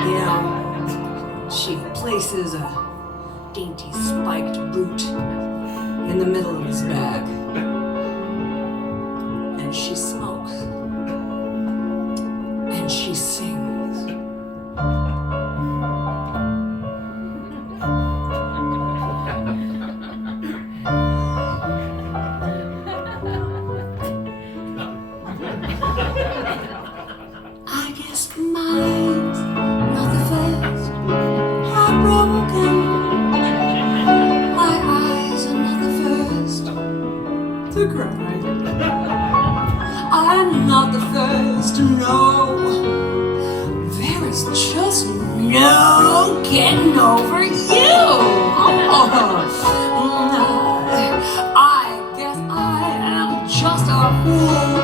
You know, she places a dainty spiked boot in the middle of his bag. And she smokes. And to know there is just no getting over you. I guess I am just a fool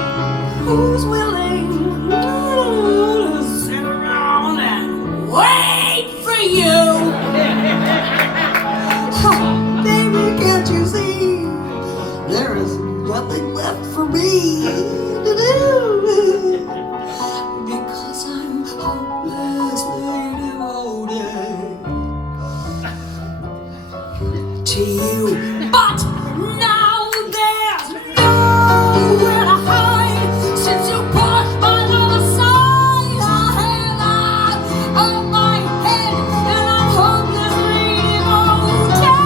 who's willing to sit around and wait for you. Baby, can't you see there is nothing left for me to do? Because I'm hopelessly devoted to you. But now there's nowhere to hide since you pushed my love aside. I hang out of my head and I'm hopelessly devoted.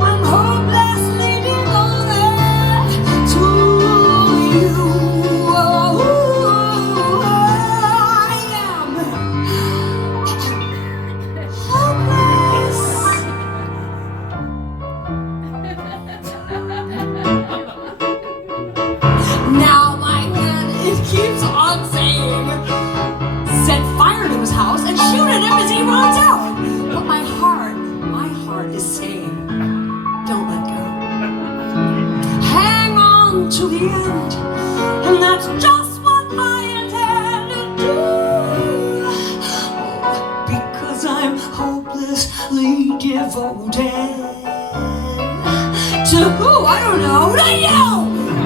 I'm hopelessly devoted to you. I am hopeless. Now my head, it keeps on saying, set fire to his house and shoot at him as he runs out. But my heart is saying, don't let go. Hang on to the end, and that's just what I intend to do. Because I'm hopelessly devoted to who? I don't know, to you!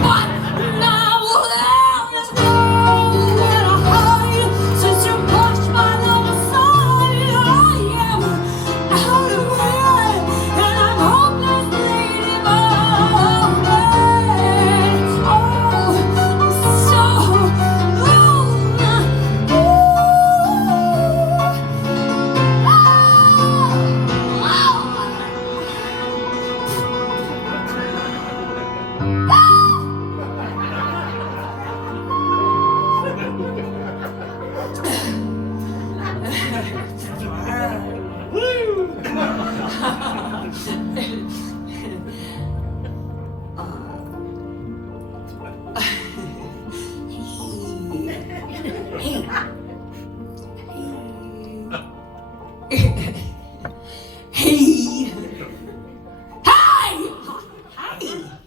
But now there's nowhere to hide since you pushed my love aside. I am out of hand and I'm hopelessly devoted. Oh, I'm so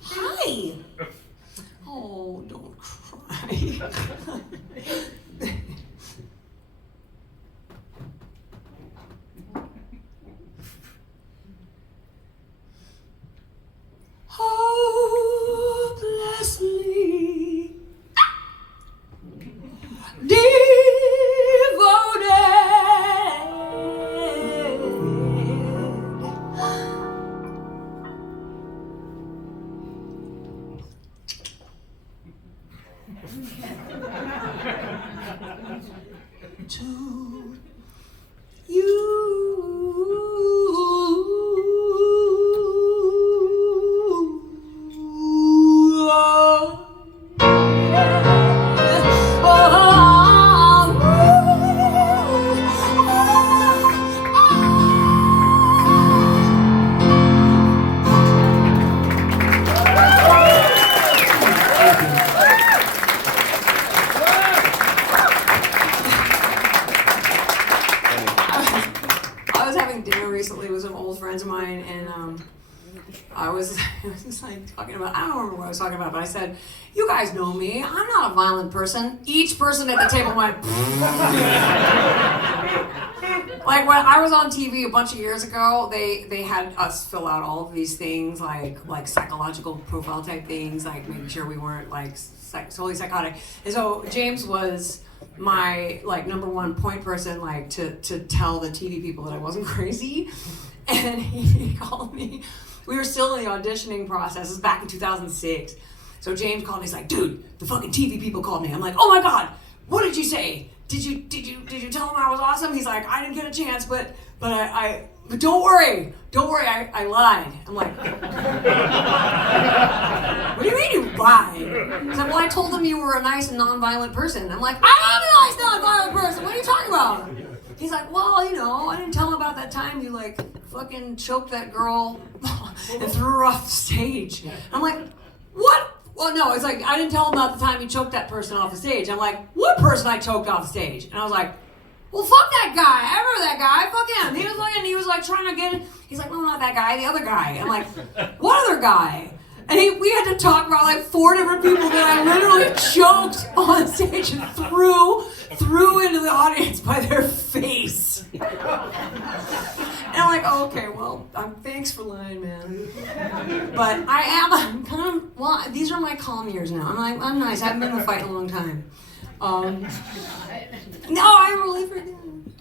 Hi! Oh, don't cry. Hopelessly devoted to you. I was having dinner recently with some old friends of mine, and I was just like talking about, I don't remember what I was talking about, but I said, you guys know me, I'm not a violent person. Each person at the table went, like when I was on TV a bunch of years ago, they had us fill out all of these things, like psychological profile type things, like making sure we weren't like totally psychotic. And so James was my like number one point person, like to tell the TV people that I wasn't crazy. And he called me. We were still in the auditioning process. This was back in 2006. So James called me. He's like, dude, the fucking TV people called me. I'm like, oh my God, what did you say? Did you tell them I was awesome? He's like, I didn't get a chance, but don't worry, I lied. I'm like, what do you mean you lied? He's like, well, I told them you were a nice and nonviolent person. I'm like, I am a nice nonviolent person. What are you talking about? He's like, well, you know, I didn't tell him about that time you like fucking choked that girl and threw her off the stage. I'm like, what well, no, it's like, I didn't tell him about the time he choked that person off the stage. I'm like, what person I choked off the stage? And I was like, well, fuck that guy. I remember that guy. Fuck him. He was like trying to get it. He's like, no, not that guy, the other guy. I'm like, what other guy? And we had to talk about like 4 different people that I literally choked on stage and threw into the audience by their face. And I'm like, oh, okay, well, thanks for lying, man. But I'm kind of, well, these are my calm years now. I'm nice. I haven't been in a fight in a long time. No, I'm really forgetting.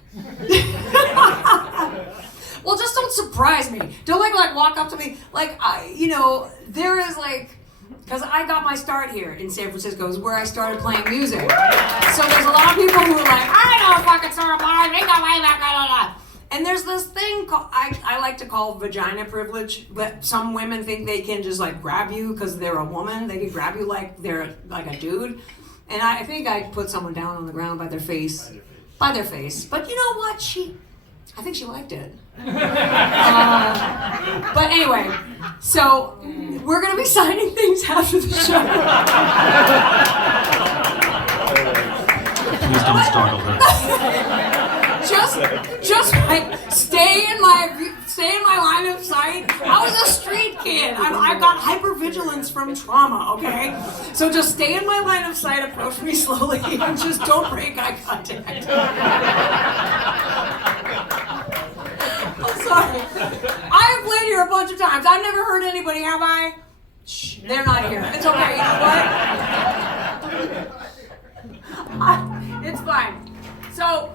Well, just don't surprise me. Don't like walk up to me. Like, there is like, because I got my start here in San Francisco, is where I started playing music. So there's a lot of people who are like, I know fucking Sarah Bond, make that way back, blah, blah, blah. And there's this thing called, I like to call vagina privilege, but some women think they can just like grab you because they're a woman. They can grab you like they're like a dude. And I think I put someone down on the ground by their face. By their face. But you know what? I think she liked it. But anyway, so we're going to be signing things after the show. Please don't startle her. Just like stay in my line of sight. I was a street kid. I've got hypervigilance from trauma, okay? So just stay in my line of sight, approach me slowly, and just don't break eye contact. I'm sorry. I have played here a bunch of times. I've never hurt anybody, have I? Shh, they're not here. It's okay, you know what? It's fine. So,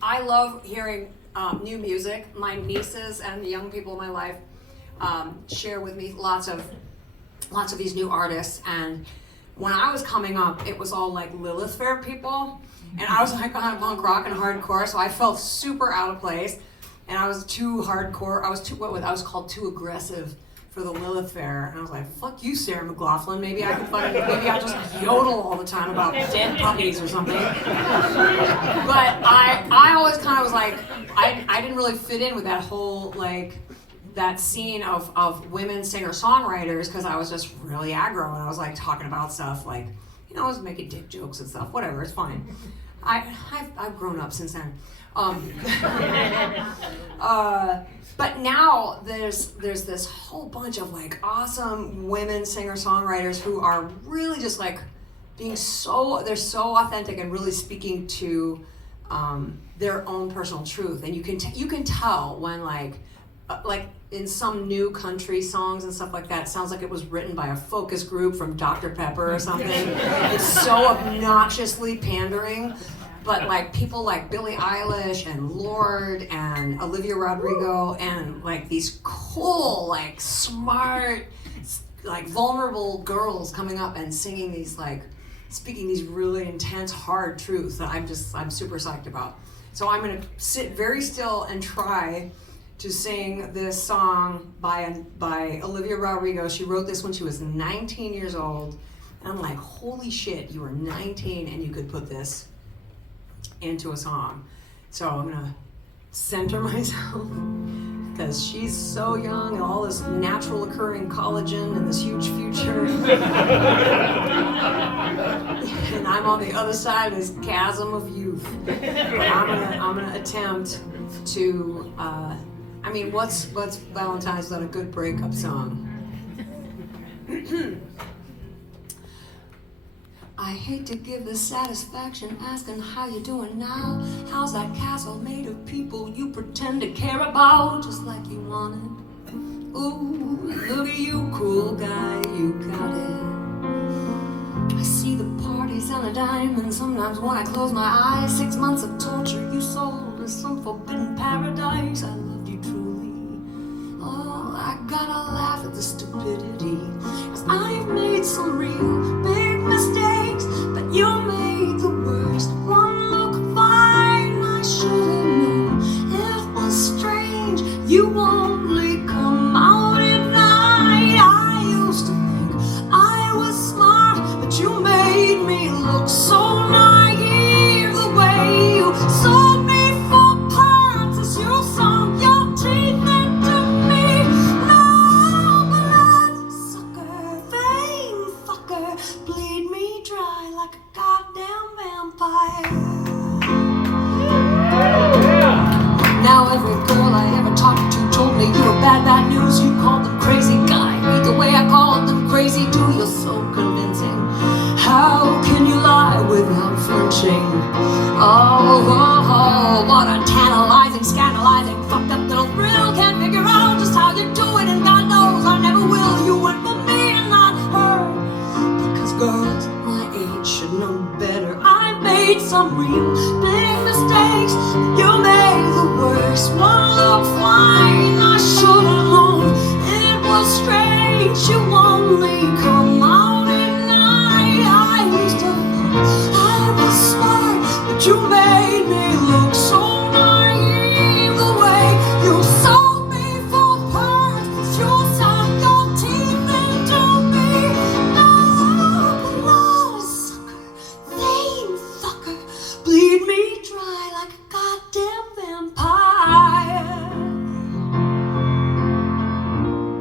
I love hearing new music. My nieces and the young people in my life share with me lots of these new artists. And when I was coming up, it was all like Lilith Fair people, and I was like on punk rock and hardcore, so I felt super out of place. And I was too hardcore. I was called too aggressive for the Lilith Fair, and I was like, "Fuck you, Sarah McLachlan. Maybe I'll just yodel all the time about dead puppies or something." But I always kind of was like, I didn't really fit in with that whole like that scene of women singer-songwriters because I was just really aggro and I was like talking about stuff like, I was making dick jokes and stuff. Whatever, it's fine. I've grown up since then. But now there's this whole bunch of like awesome women singer-songwriters who are really just like they're so authentic and really speaking to their own personal truth. And you can tell when like in some new country songs and stuff like that, it sounds like it was written by a focus group from Dr. Pepper or something. It's so obnoxiously pandering. But like people like Billie Eilish and Lorde and Olivia Rodrigo and like these cool, like smart, like vulnerable girls coming up and singing these like, speaking these really intense, hard truths that I'm super psyched about. So I'm gonna sit very still and try to sing this song by Olivia Rodrigo. She wrote this when she was 19 years old. And I'm like, holy shit, you were 19 and you could put this into a song. So I'm gonna center myself because she's so young and all this natural occurring collagen and this huge future. And I'm on the other side of this chasm of youth. But I'm gonna attempt to what's Valentine's without a good breakup song? I hate to give the satisfaction asking how you doing now. How's that castle made of people you pretend to care about just like you wanted? Ooh, look at you, cool guy, you got it. I see the parties and a dime, and sometimes when I close my eyes, 6 months of torture you sold as some forbidden paradise. I loved you truly. Oh, I gotta laugh at the stupidity, 'cause I've made some real big mistakes, but you made the worst one look fine. I should've known it was strange. You only come out at night. I used to think I was smart, but you made me look so naive. The way you sold me for parts as you sunk your teeth into me. No. tantalizing, scandalizing, fucked up little thrill. Can't figure out just how you do it, and God knows I never will. You went for me and not her, because girls my age should know better. I made some real big mistakes, but you made the worst one look fine. I should have known it was strange. You only come out at night. I used to think I was smart, but you made me look so naive. The way you sold me for pearls, you sunk your teeth into me. No, but not a sucker, vain fucker, bleed me dry like a goddamn vampire.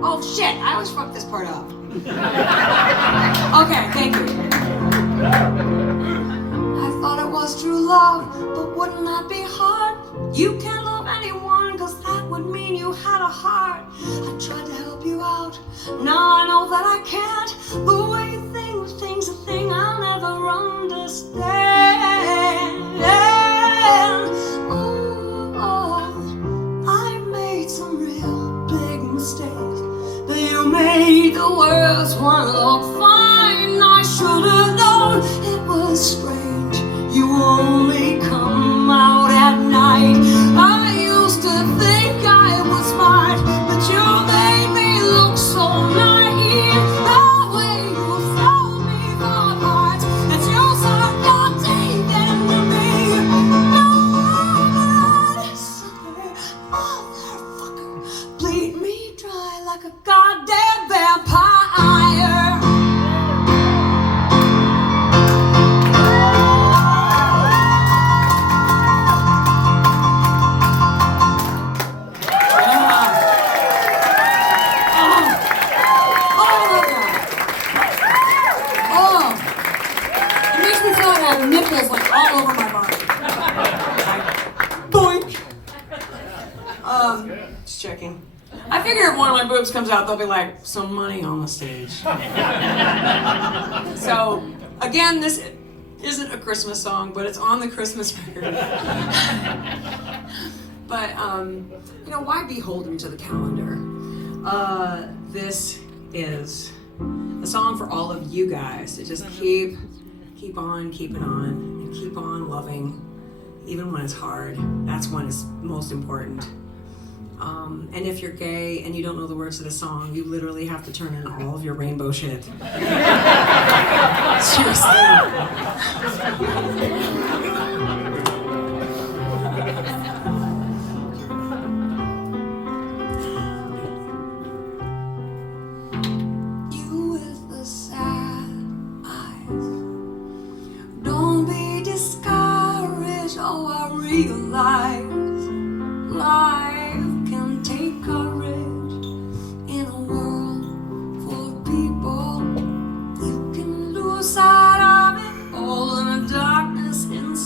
Oh shit, I always fuck this part up. Okay, thank you. I thought it was true love, but wouldn't that be hard? You can't love anyone, cause that would mean you had a heart. I tried to help you out, now I know that I can't. The way you think, things a thing I'll never understand. Oh, I made some real big mistakes, but you made the worst one look fine. I should have known it was strange. You only come out at night. I used to think I was smart, but you made me look so naive. The way you sold me for parts, that you sunk your teeth into me. No, sucker, motherfucker, bleed me dry like a goddamn vampire. It makes me feel like I have nipples like all over my body. Boink. Just checking. I figure if one of my boobs comes out, they'll be like, some money on the stage. So, again, this isn't a Christmas song, but it's on the Christmas record. But, you know, why be beholden to the calendar? This is a song for all of you guys to just keep on keeping on, and keep on loving, even when it's hard. That's when it's most important. And if you're gay and you don't know the words to the song, you literally have to turn in all of your rainbow shit. Seriously. You with the sad eyes, don't be discouraged. Oh, I realize life can take courage in a world full of people. You can lose sight of it all in the darkness inside.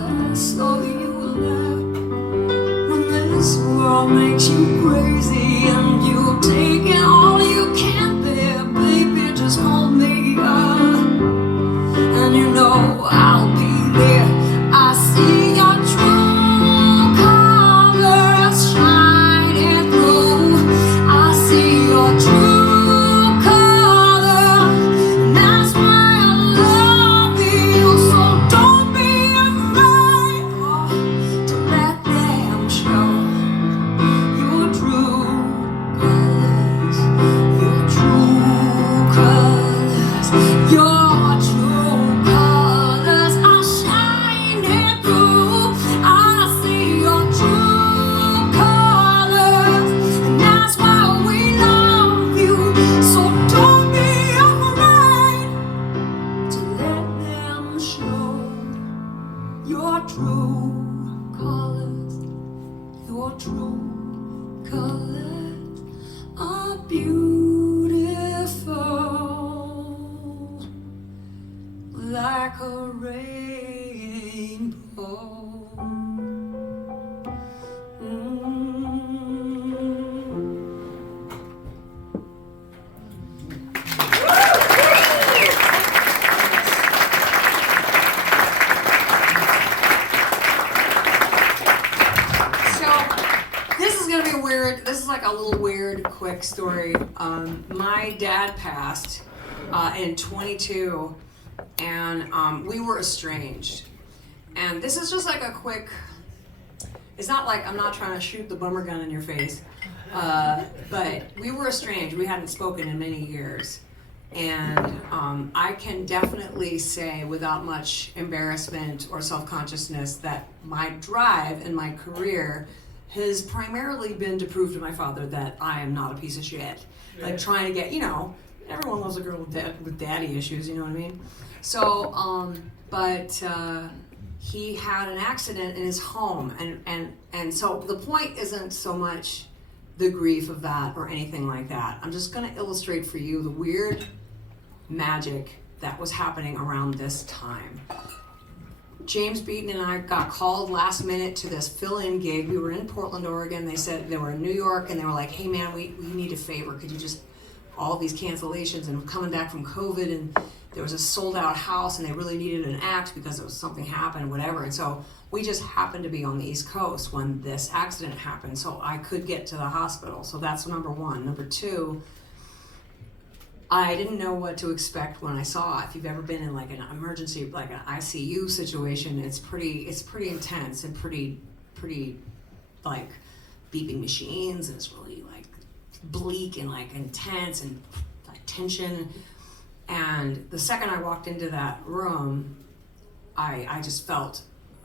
colors so you left. When this world makes you crazy and you're taking all you can bear, baby, just hold me up. And you know I'll be there. I see your true colors shining through. I see your true colors, and that's why I love you. So don't be afraid to let them show your true colors, your true colors, your true colors are shining through. I see your true colors, and that's why we love you. So don't be afraid to let them show your true colors. Your true colors are beautiful, like a rainbow. So this is gonna be weird. This is like a little weird, quick story. My dad passed in 22, and we were estranged. And this is just like a quick. It's not like I'm not trying to shoot the bummer gun in your face, but we were estranged. We hadn't spoken in many years. And I can definitely say without much embarrassment or self-consciousness that my drive in my career has primarily been to prove to my father that I am not a piece of shit. Like trying to get, everyone loves a girl with daddy issues, you know what I mean? So, he had an accident in his home, and so the point isn't so much the grief of that or anything like that. I'm just gonna illustrate for you the weird magic that was happening around this time. James Beaton and I got called last minute to this fill-in gig. We were in Portland, Oregon. They said they were in New York, and they were like, hey man, we need a favor. Could you just, all these cancellations, and coming back from COVID, and there was a sold out house, and they really needed an act because there was something happened, whatever. And so we just happened to be on the East Coast when this accident happened, so I could get to the hospital. So that's number one. Number two, I didn't know what to expect when I saw it. If you've ever been in like an emergency, like an ICU situation, it's pretty intense and pretty like beeping machines, and it's really like bleak and like intense and like tension. And the second I walked into that room, I just felt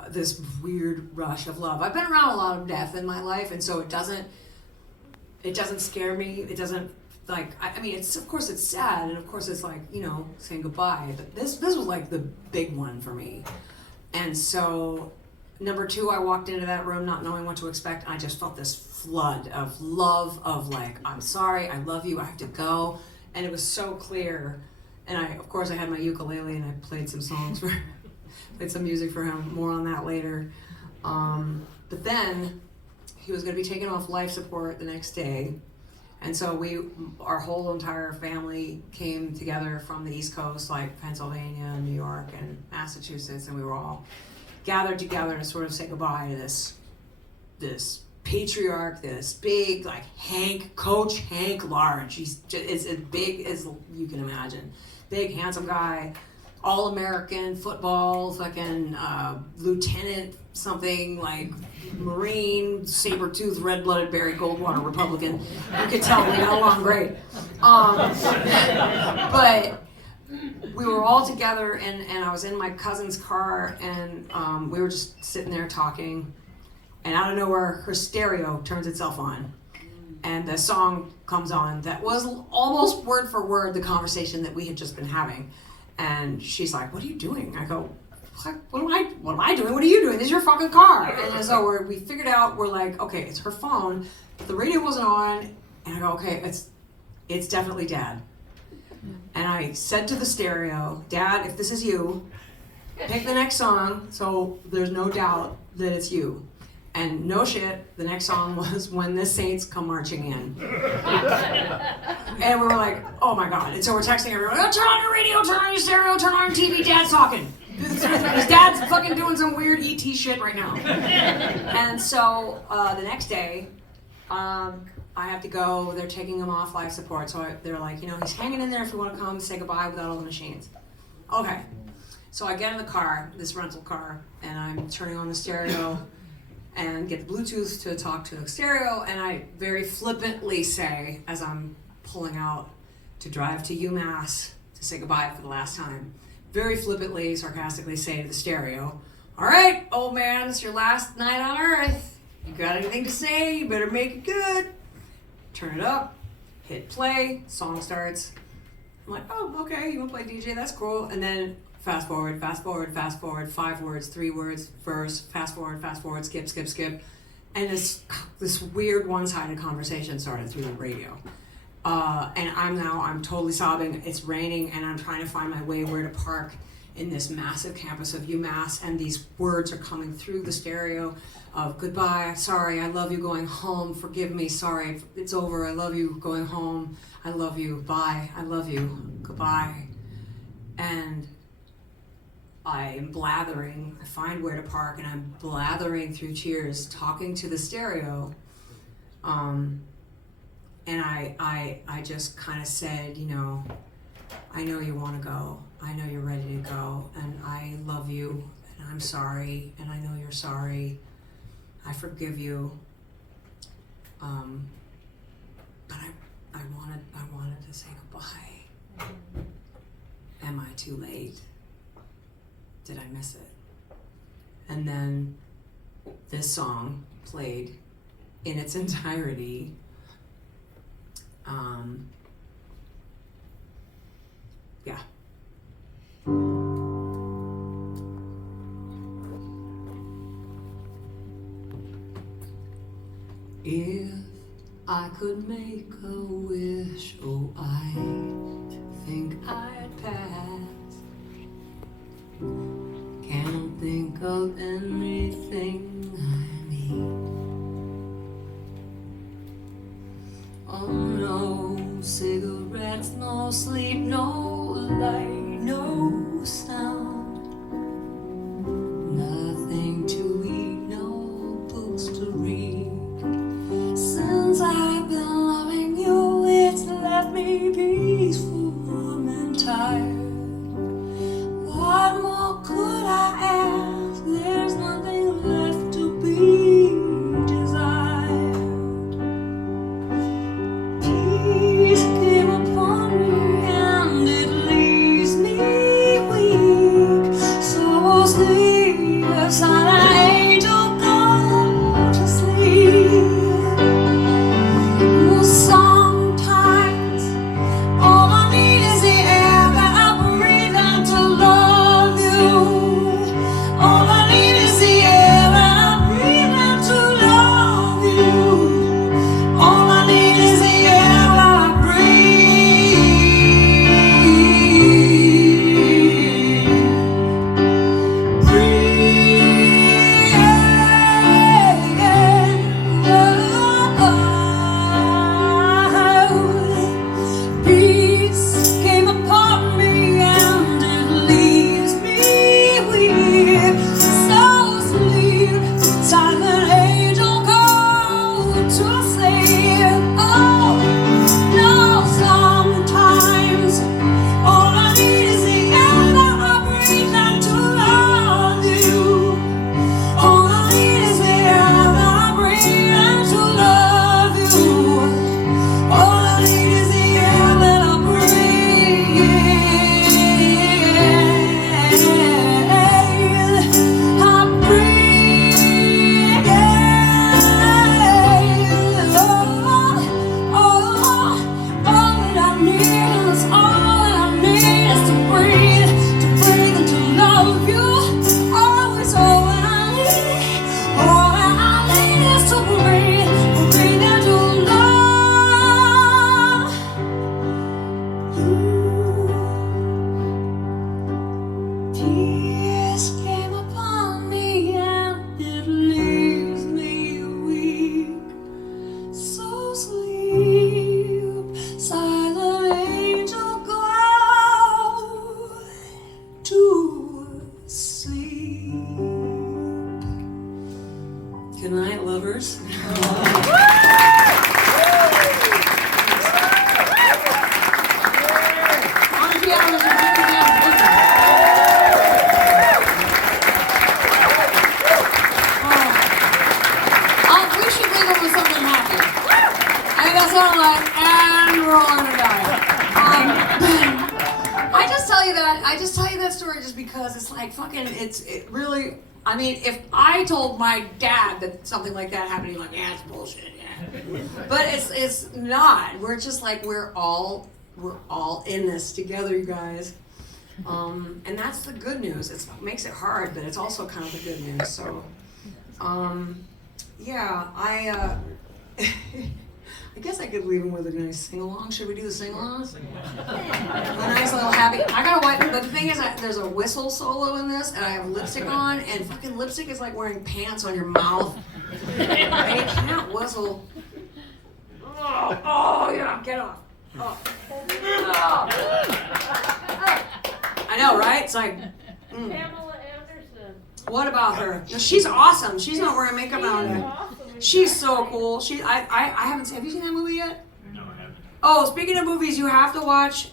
this weird rush of love. I've been around a lot of death in my life, and so it doesn't scare me. It doesn't. Like, I mean, of course it's sad, and of course it's like, saying goodbye, but this was like the big one for me. And so, number two, I walked into that room not knowing what to expect, and I just felt this flood of love, of like, I'm sorry, I love you, I have to go, and it was so clear. And of course I had my ukulele, and I played some songs played some music for him, more on that later. But then, he was gonna be taken off life support the next day. And so our whole entire family came together from the East Coast, like Pennsylvania, New York, and Massachusetts, and we were all gathered together to sort of say goodbye to this patriarch, this big, like Coach Hank Large. He's as big as you can imagine. Big, handsome guy, all-American football, fucking lieutenant something, like Marine, saber-toothed, red-blooded Barry Goldwater Republican. You could tell we got along great. But we were all together, and I was in my cousin's car, and we were just sitting there talking, and out of nowhere, her stereo turns itself on, and the song comes on that was almost word for word the conversation that we had just been having. And she's like, "What are you doing?" I go, what am I doing? What are you doing? This is your fucking car. And so we figured out, we're like, okay, it's her phone. The radio wasn't on. And I go, okay, it's definitely Dad. And I said to the stereo, "Dad, if this is you, Pick the next song so there's no doubt that it's you. And no shit, the next song was When the Saints Come Marching In. And we were like, oh my God. And so we're texting everyone, oh, turn on your radio, turn on your stereo, turn on your TV, Dad's talking. His dad's fucking doing some weird ET shit right now. And so the next day, I have to go, they're taking him off life support. So they're like, you know, he's hanging in there if you want to come say goodbye without all the machines. Okay. So I get in the car, this rental car, and I'm turning on the stereo and get the Bluetooth to talk to the stereo, and I very flippantly say, as I'm pulling out to drive to UMass to say goodbye for the last time, very flippantly, sarcastically say to the stereo, all right, old man, it's your last night on Earth. You got anything to say? You better make it good. Turn it up, hit play, song starts. I'm like, oh, okay, you want to play DJ? That's cool. And then fast forward, 5 words, 3 words, verse, fast forward, skip. And this weird one-sided conversation started through the radio. And I'm totally sobbing. It's raining and I'm trying to find my way where to park in this massive campus of UMass, and these words are coming through the stereo of goodbye, sorry, I love you, going home, forgive me, sorry, it's over, I love you, going home, I love you, bye, I love you, goodbye. And I'm blathering, I find where to park, and I'm blathering through tears, talking to the stereo. And I just kind of said, you know, I know you want to go, I know you're ready to go, and I love you, and I'm sorry, and I know you're sorry, I forgive you. But I wanted to say goodbye. Am I too late? Did I miss it? And then this song played in its entirety. Yeah. If I could make a wish, oh, I think I'd pass. Can't think of anything I need. Oh no, cigarettes, no sleep, no light, no sound. Nothing to eat, no books to read. Since I've been loving you, it's left me peaceful and tired. What more could I ask? There's nothing Good night, lovers. We should leave it with something happy. I think that's all like, and we're all gonna die. I just tell you that story just because it's like fucking, it really, I mean, if I told my dad that something like that happened, he'd be like, yeah, it's bullshit, yeah. But it's not. We're just like, we're all in this together, you guys. And that's the good news. It makes it hard, but it's also kind of the good news. So, yeah, I guess I could leave him with a nice sing-along. Should we do the sing-along? A nice little happy. I gotta wipe, but the thing is, there's a whistle solo in this, and I have lipstick on, and fucking lipstick is like wearing pants on your mouth. And you can't whistle. Oh yeah, get off. Oh. I know, right? It's like. Pamela Anderson. What about her? No, she's awesome. She's not wearing makeup on her. She's so cool. I haven't seen. Have you seen that movie yet? No, I haven't. Oh, speaking of movies, you have to watch.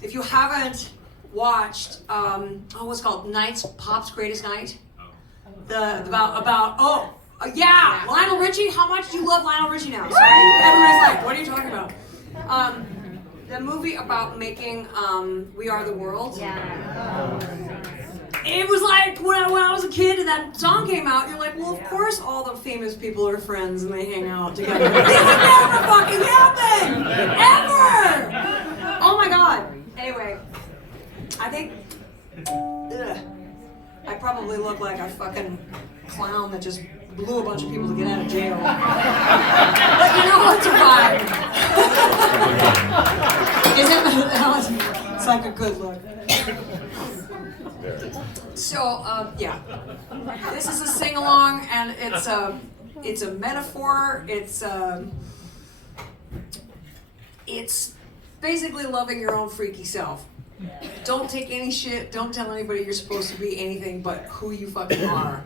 If you haven't watched, what's it called? Pop's Greatest Night. Yeah, Lionel Richie. How much do you love Lionel Richie now? Sorry, everybody's like, what are you talking about? The movie about making We Are the World. Yeah. It was like when I was a kid and that song came out, you're like, well, of course all the famous people are friends and they hang out together. This would never fucking happen! Ever! Oh my god. Anyway, I think I probably look like a fucking clown that just blew a bunch of people to get out of jail. But you know what's a vibe? It's like a good look. So, yeah, this is a sing-along, and it's a metaphor. It's basically loving your own freaky self. Don't take any shit. Don't tell anybody you're supposed to be anything but who you fucking are.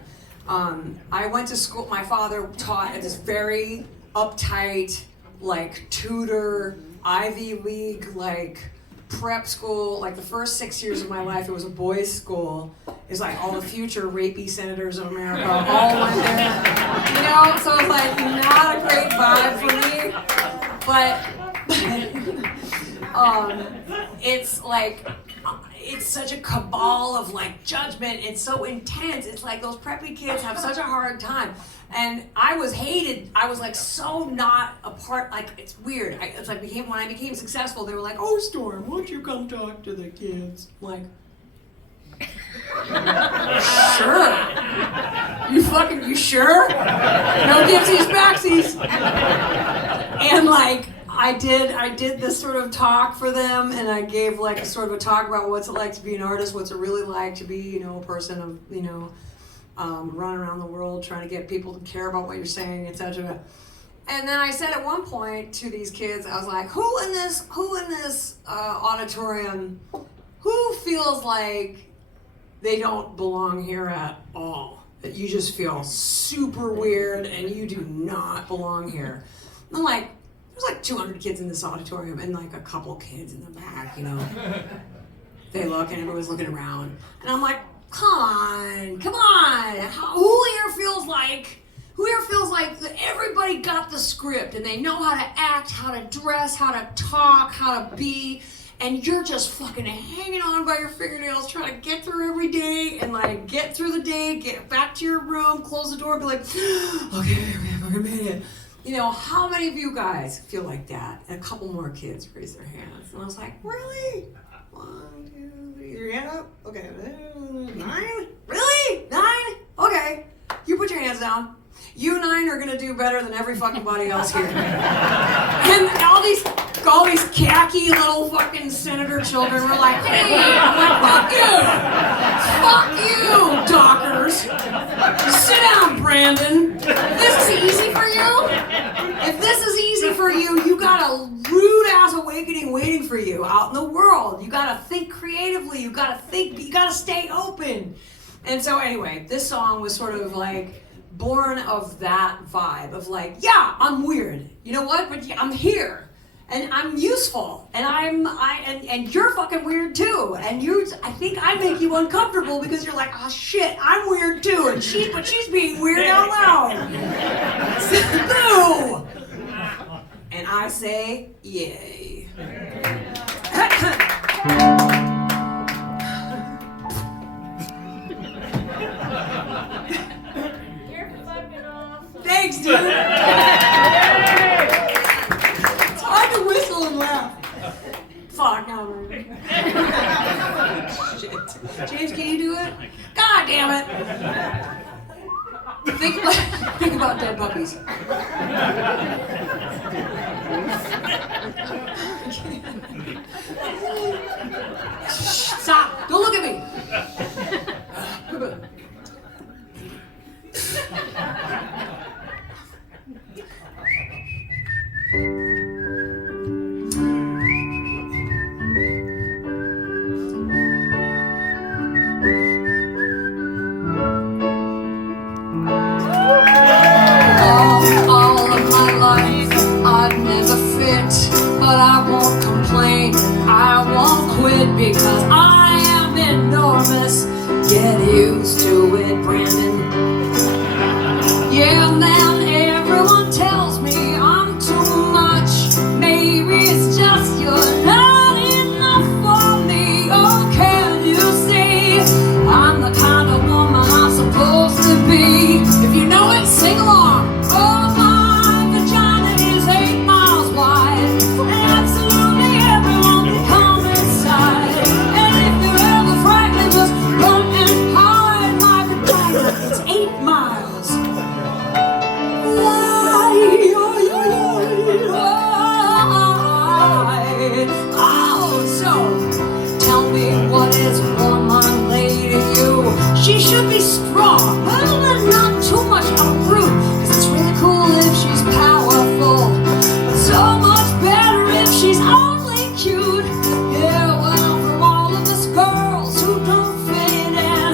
I went to school. My father taught at this very uptight, like Tudor, Ivy League, like prep school. Like the first 6 years of my life, it was a boys' school. It's like all the future rapey senators of America all went there. You know, so it's like not a great vibe for me. But it's like, it's such a cabal of like judgment. It's so intense. It's like those preppy kids have such a hard time. And I was hated. I was like so not a part. Like it's weird. It's like when I became successful, they were like, "Oh, Storm, won't you come talk to the kids?" I'm like, sure. You sure? No gibsies backsies. And like I did this sort of talk for them, and I gave like a sort of a talk about what's it like to be an artist, what's it really like to be, you know, a person of, you know, run around the world trying to get people to care about what you're saying, etc. And then I said at one point to these kids, I was like, who in this auditorium, who feels like they don't belong here at all? That you just feel super weird and you do not belong here. And I'm like, there's like 200 kids in this auditorium and like a couple kids in the back, you know. They look and everyone's looking around. And I'm like, come on. Who here feels like that everybody got the script and they know how to act, how to dress, how to talk, how to be, and you're just fucking hanging on by your fingernails trying to get through every day and like get through the day, get back to your room, close the door, be like, okay, we fucking made it. You know, how many of you guys feel like that? And a couple more kids raised their hands. And I was like, really? 1, 2, 3, your hand up? Okay. 9? Really? 9? Okay. You put your hands down. You 9 are gonna do better than every fucking body else here. And all these khaki little fucking senator children were like, hey, I'm like, fuck you, Dockers. Sit down, Brandon. This is easy for you? If this is easy for you, you got a rude ass awakening waiting for you out in the world. You gotta think creatively, you gotta stay open. And so anyway, this song was sort of like born of that vibe of like, yeah, I'm weird. You know what? But I'm here. And I'm useful, and and you're fucking weird too. And I think I make you uncomfortable because you're like, oh shit, I'm weird too. And she's being weird out loud. Boo! And I say, yay. You're fucking awesome. Thanks, dude. It's hard to whistle and laugh. Fuck, now we're shit. James, can you do it? God damn it. Think about dead puppies. Stop! Don't look at me! All of my life I'd never fit, but I won't complain, I won't quit because I am enormous. Get used to it, Brandon. Yeah, man, everyone tells me I'm too much. Maybe it's just you're not enough for me. Oh, can you see? I'm the kind of woman I'm supposed to be. If you know it, sing along. Oh, my vagina is 8 miles wide. Absolutely everyone can come inside. And if you're ever frightened, just run and hide. My vagina is 8 miles. Oh, so tell me, what is woman lady you? She should be strong, but not too much of a brute. 'Cause it's really cool if she's powerful, but so much better if she's only cute. Yeah, well, from all of us girls who don't fit in,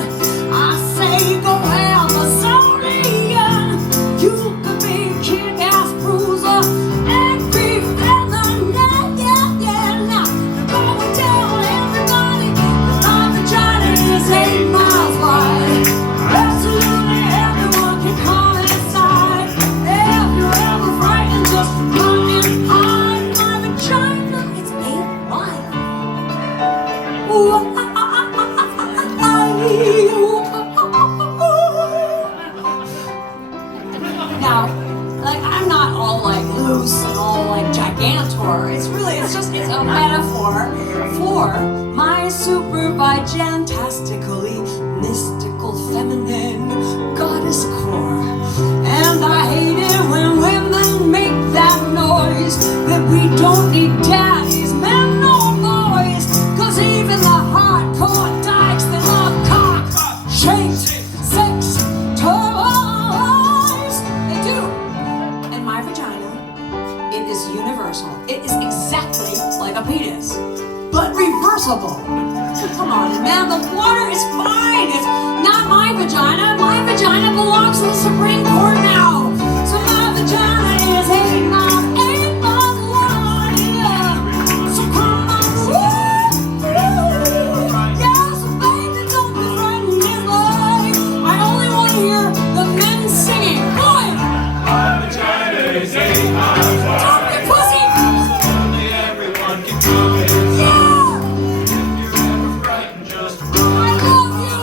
I say go Amazonian. You could be a kick-ass bruiser and be feather, yeah. Now, going down, everybody, 'cause my vagina is 8 miles wide. Absolutely everyone can come inside. If you're ever frightened, just run and hide. My vagina is 8 miles. Now, like, I'm not all like loose and all like gigantor. It's a metaphor for my super vigantastically mystical feminine goddess core. And I hate it when women make that noise that we don't need daddies, men nor boys. 'Cause even the hardcore dykes that love cock, shaped, sex, toys, they do. And my vagina, it is universal. It is exactly like a penis, but reversible. Come on, man, the water is fine. It's not my vagina. My vagina belongs to the Supreme Court now. So my vagina is 8 miles wide. Yeah. So come on, yeah, so baby, don't be frightened. It's like I only want to hear the men singing. Boy, My vagina is 8 miles wide. don't be pussy. Only everyone can come inside. Yeah, If you're ever frightened, just run. I love you.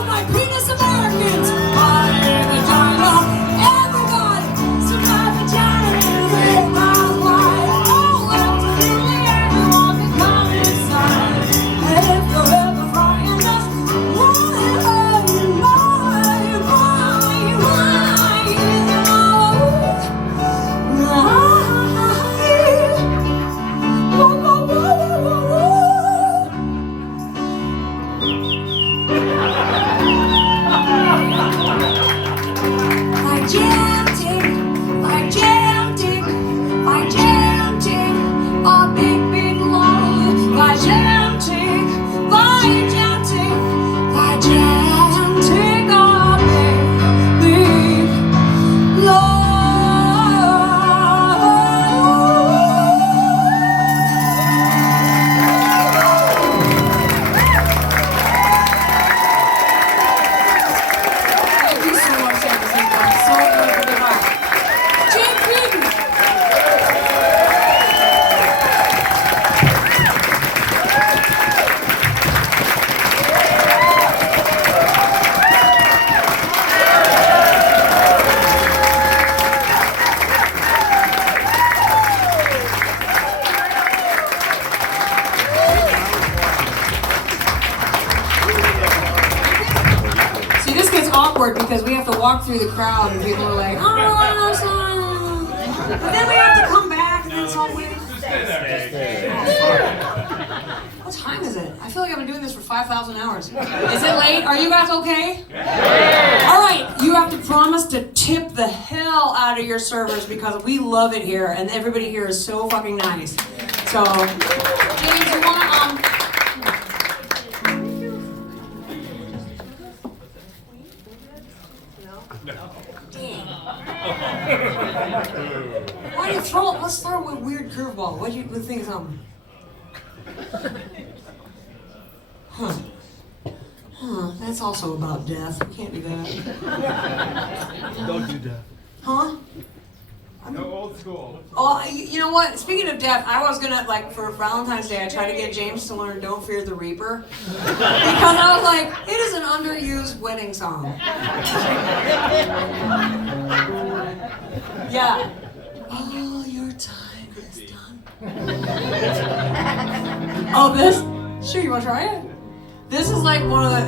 walk through the crowd and people are like, oh, but then we have to come back and then it's all weird. What time is it? I feel like I've been doing this for 5,000 hours. Is it late? Are you guys okay? All right, you have to promise to tip the hell out of your servers because we love it here and everybody here is so fucking nice. So, James, you want Why do you throw it? Let's throw a weird curveball. What do you think of something? That's also about death. We can't do that. Don't do that. Huh? No old school. Oh, you know what? Speaking of death, I was gonna, like, for Valentine's Day, I tried to get James to learn Don't Fear the Reaper. Because I was like, it is an underused wedding song. Yeah. All your time is done. Oh, this? Sure, you wanna try it? This is like one of the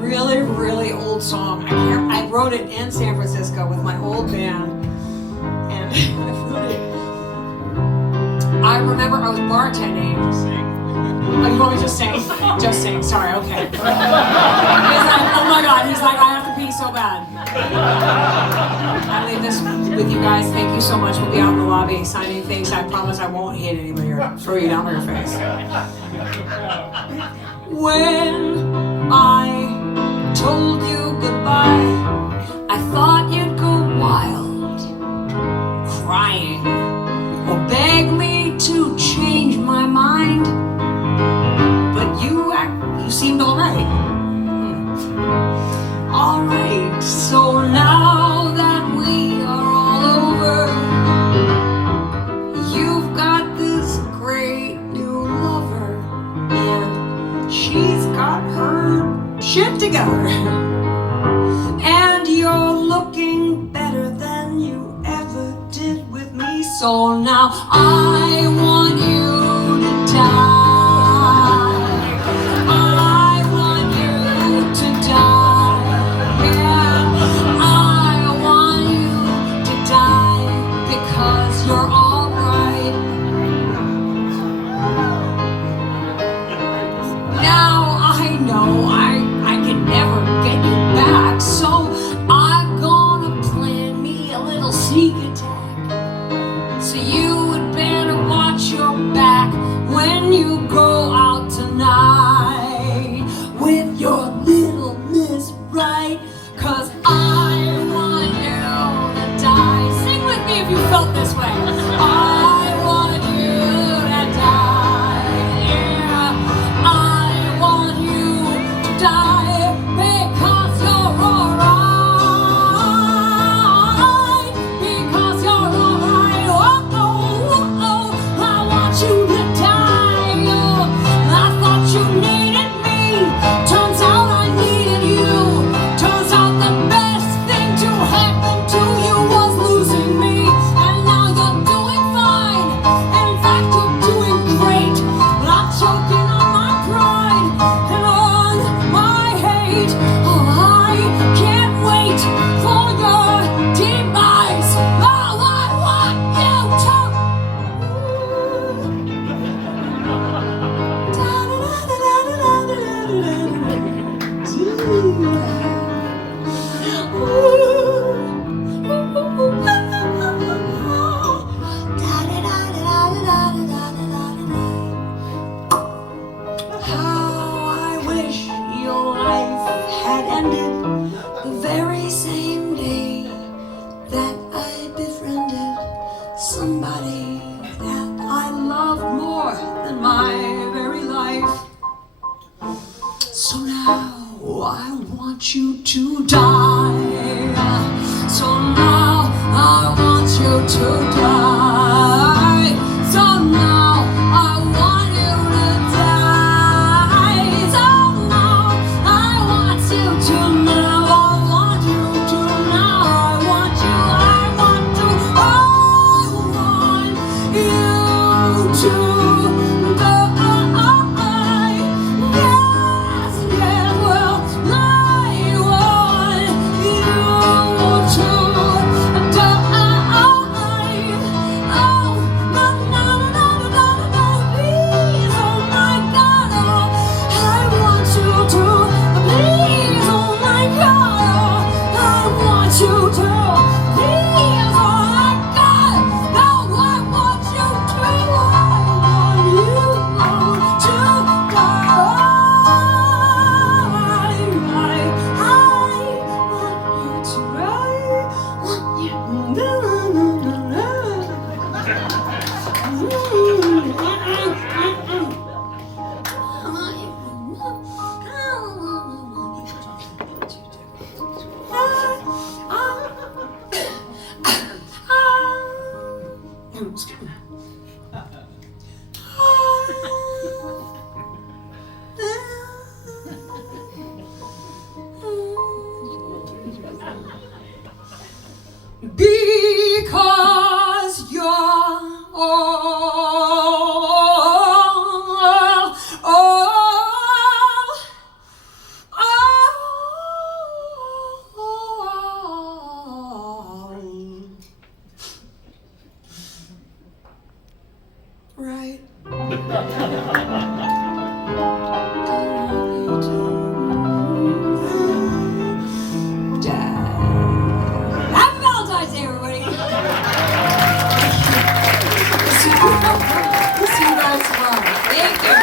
really, really old song. I wrote it in San Francisco with my old band. And I remember I was bartending. Oh, you want me to just sing? Just sing. Sorry, okay. He's like, oh my God. He's like, I have to pee so bad. I leave this with you guys. Thank you so much. We'll be out in the lobby signing things. I promise I won't hit anybody or throw you down on your face. When I told you goodbye, I thought you'd go wild, crying, or beg me to change my mind. But you seemed alright. Alright, so now that we are all over, you've got this great new lover, and she's got her shit together. And you're looking better than you ever did with me. So now I want you to die. I want you to die. Yeah, I want you to die because you're alright. Now I know I can never get you back, so I'm gonna plan me a little sneak attack. So you would better watch your back when you go out tonight with your little Miss Right, 'cause I want you to die. Sing with me if you felt this way. I want you to die. Yeah, I want you to die because you're alright. Because you're alright. Oh, I want you to die. Oh, I thought you needed me. Turns out I needed you. Turns out the best thing to happen to you was losing me. And now you're Because you're right. Happy Valentine's Day, everybody! We'll see you guys tomorrow. Thank you.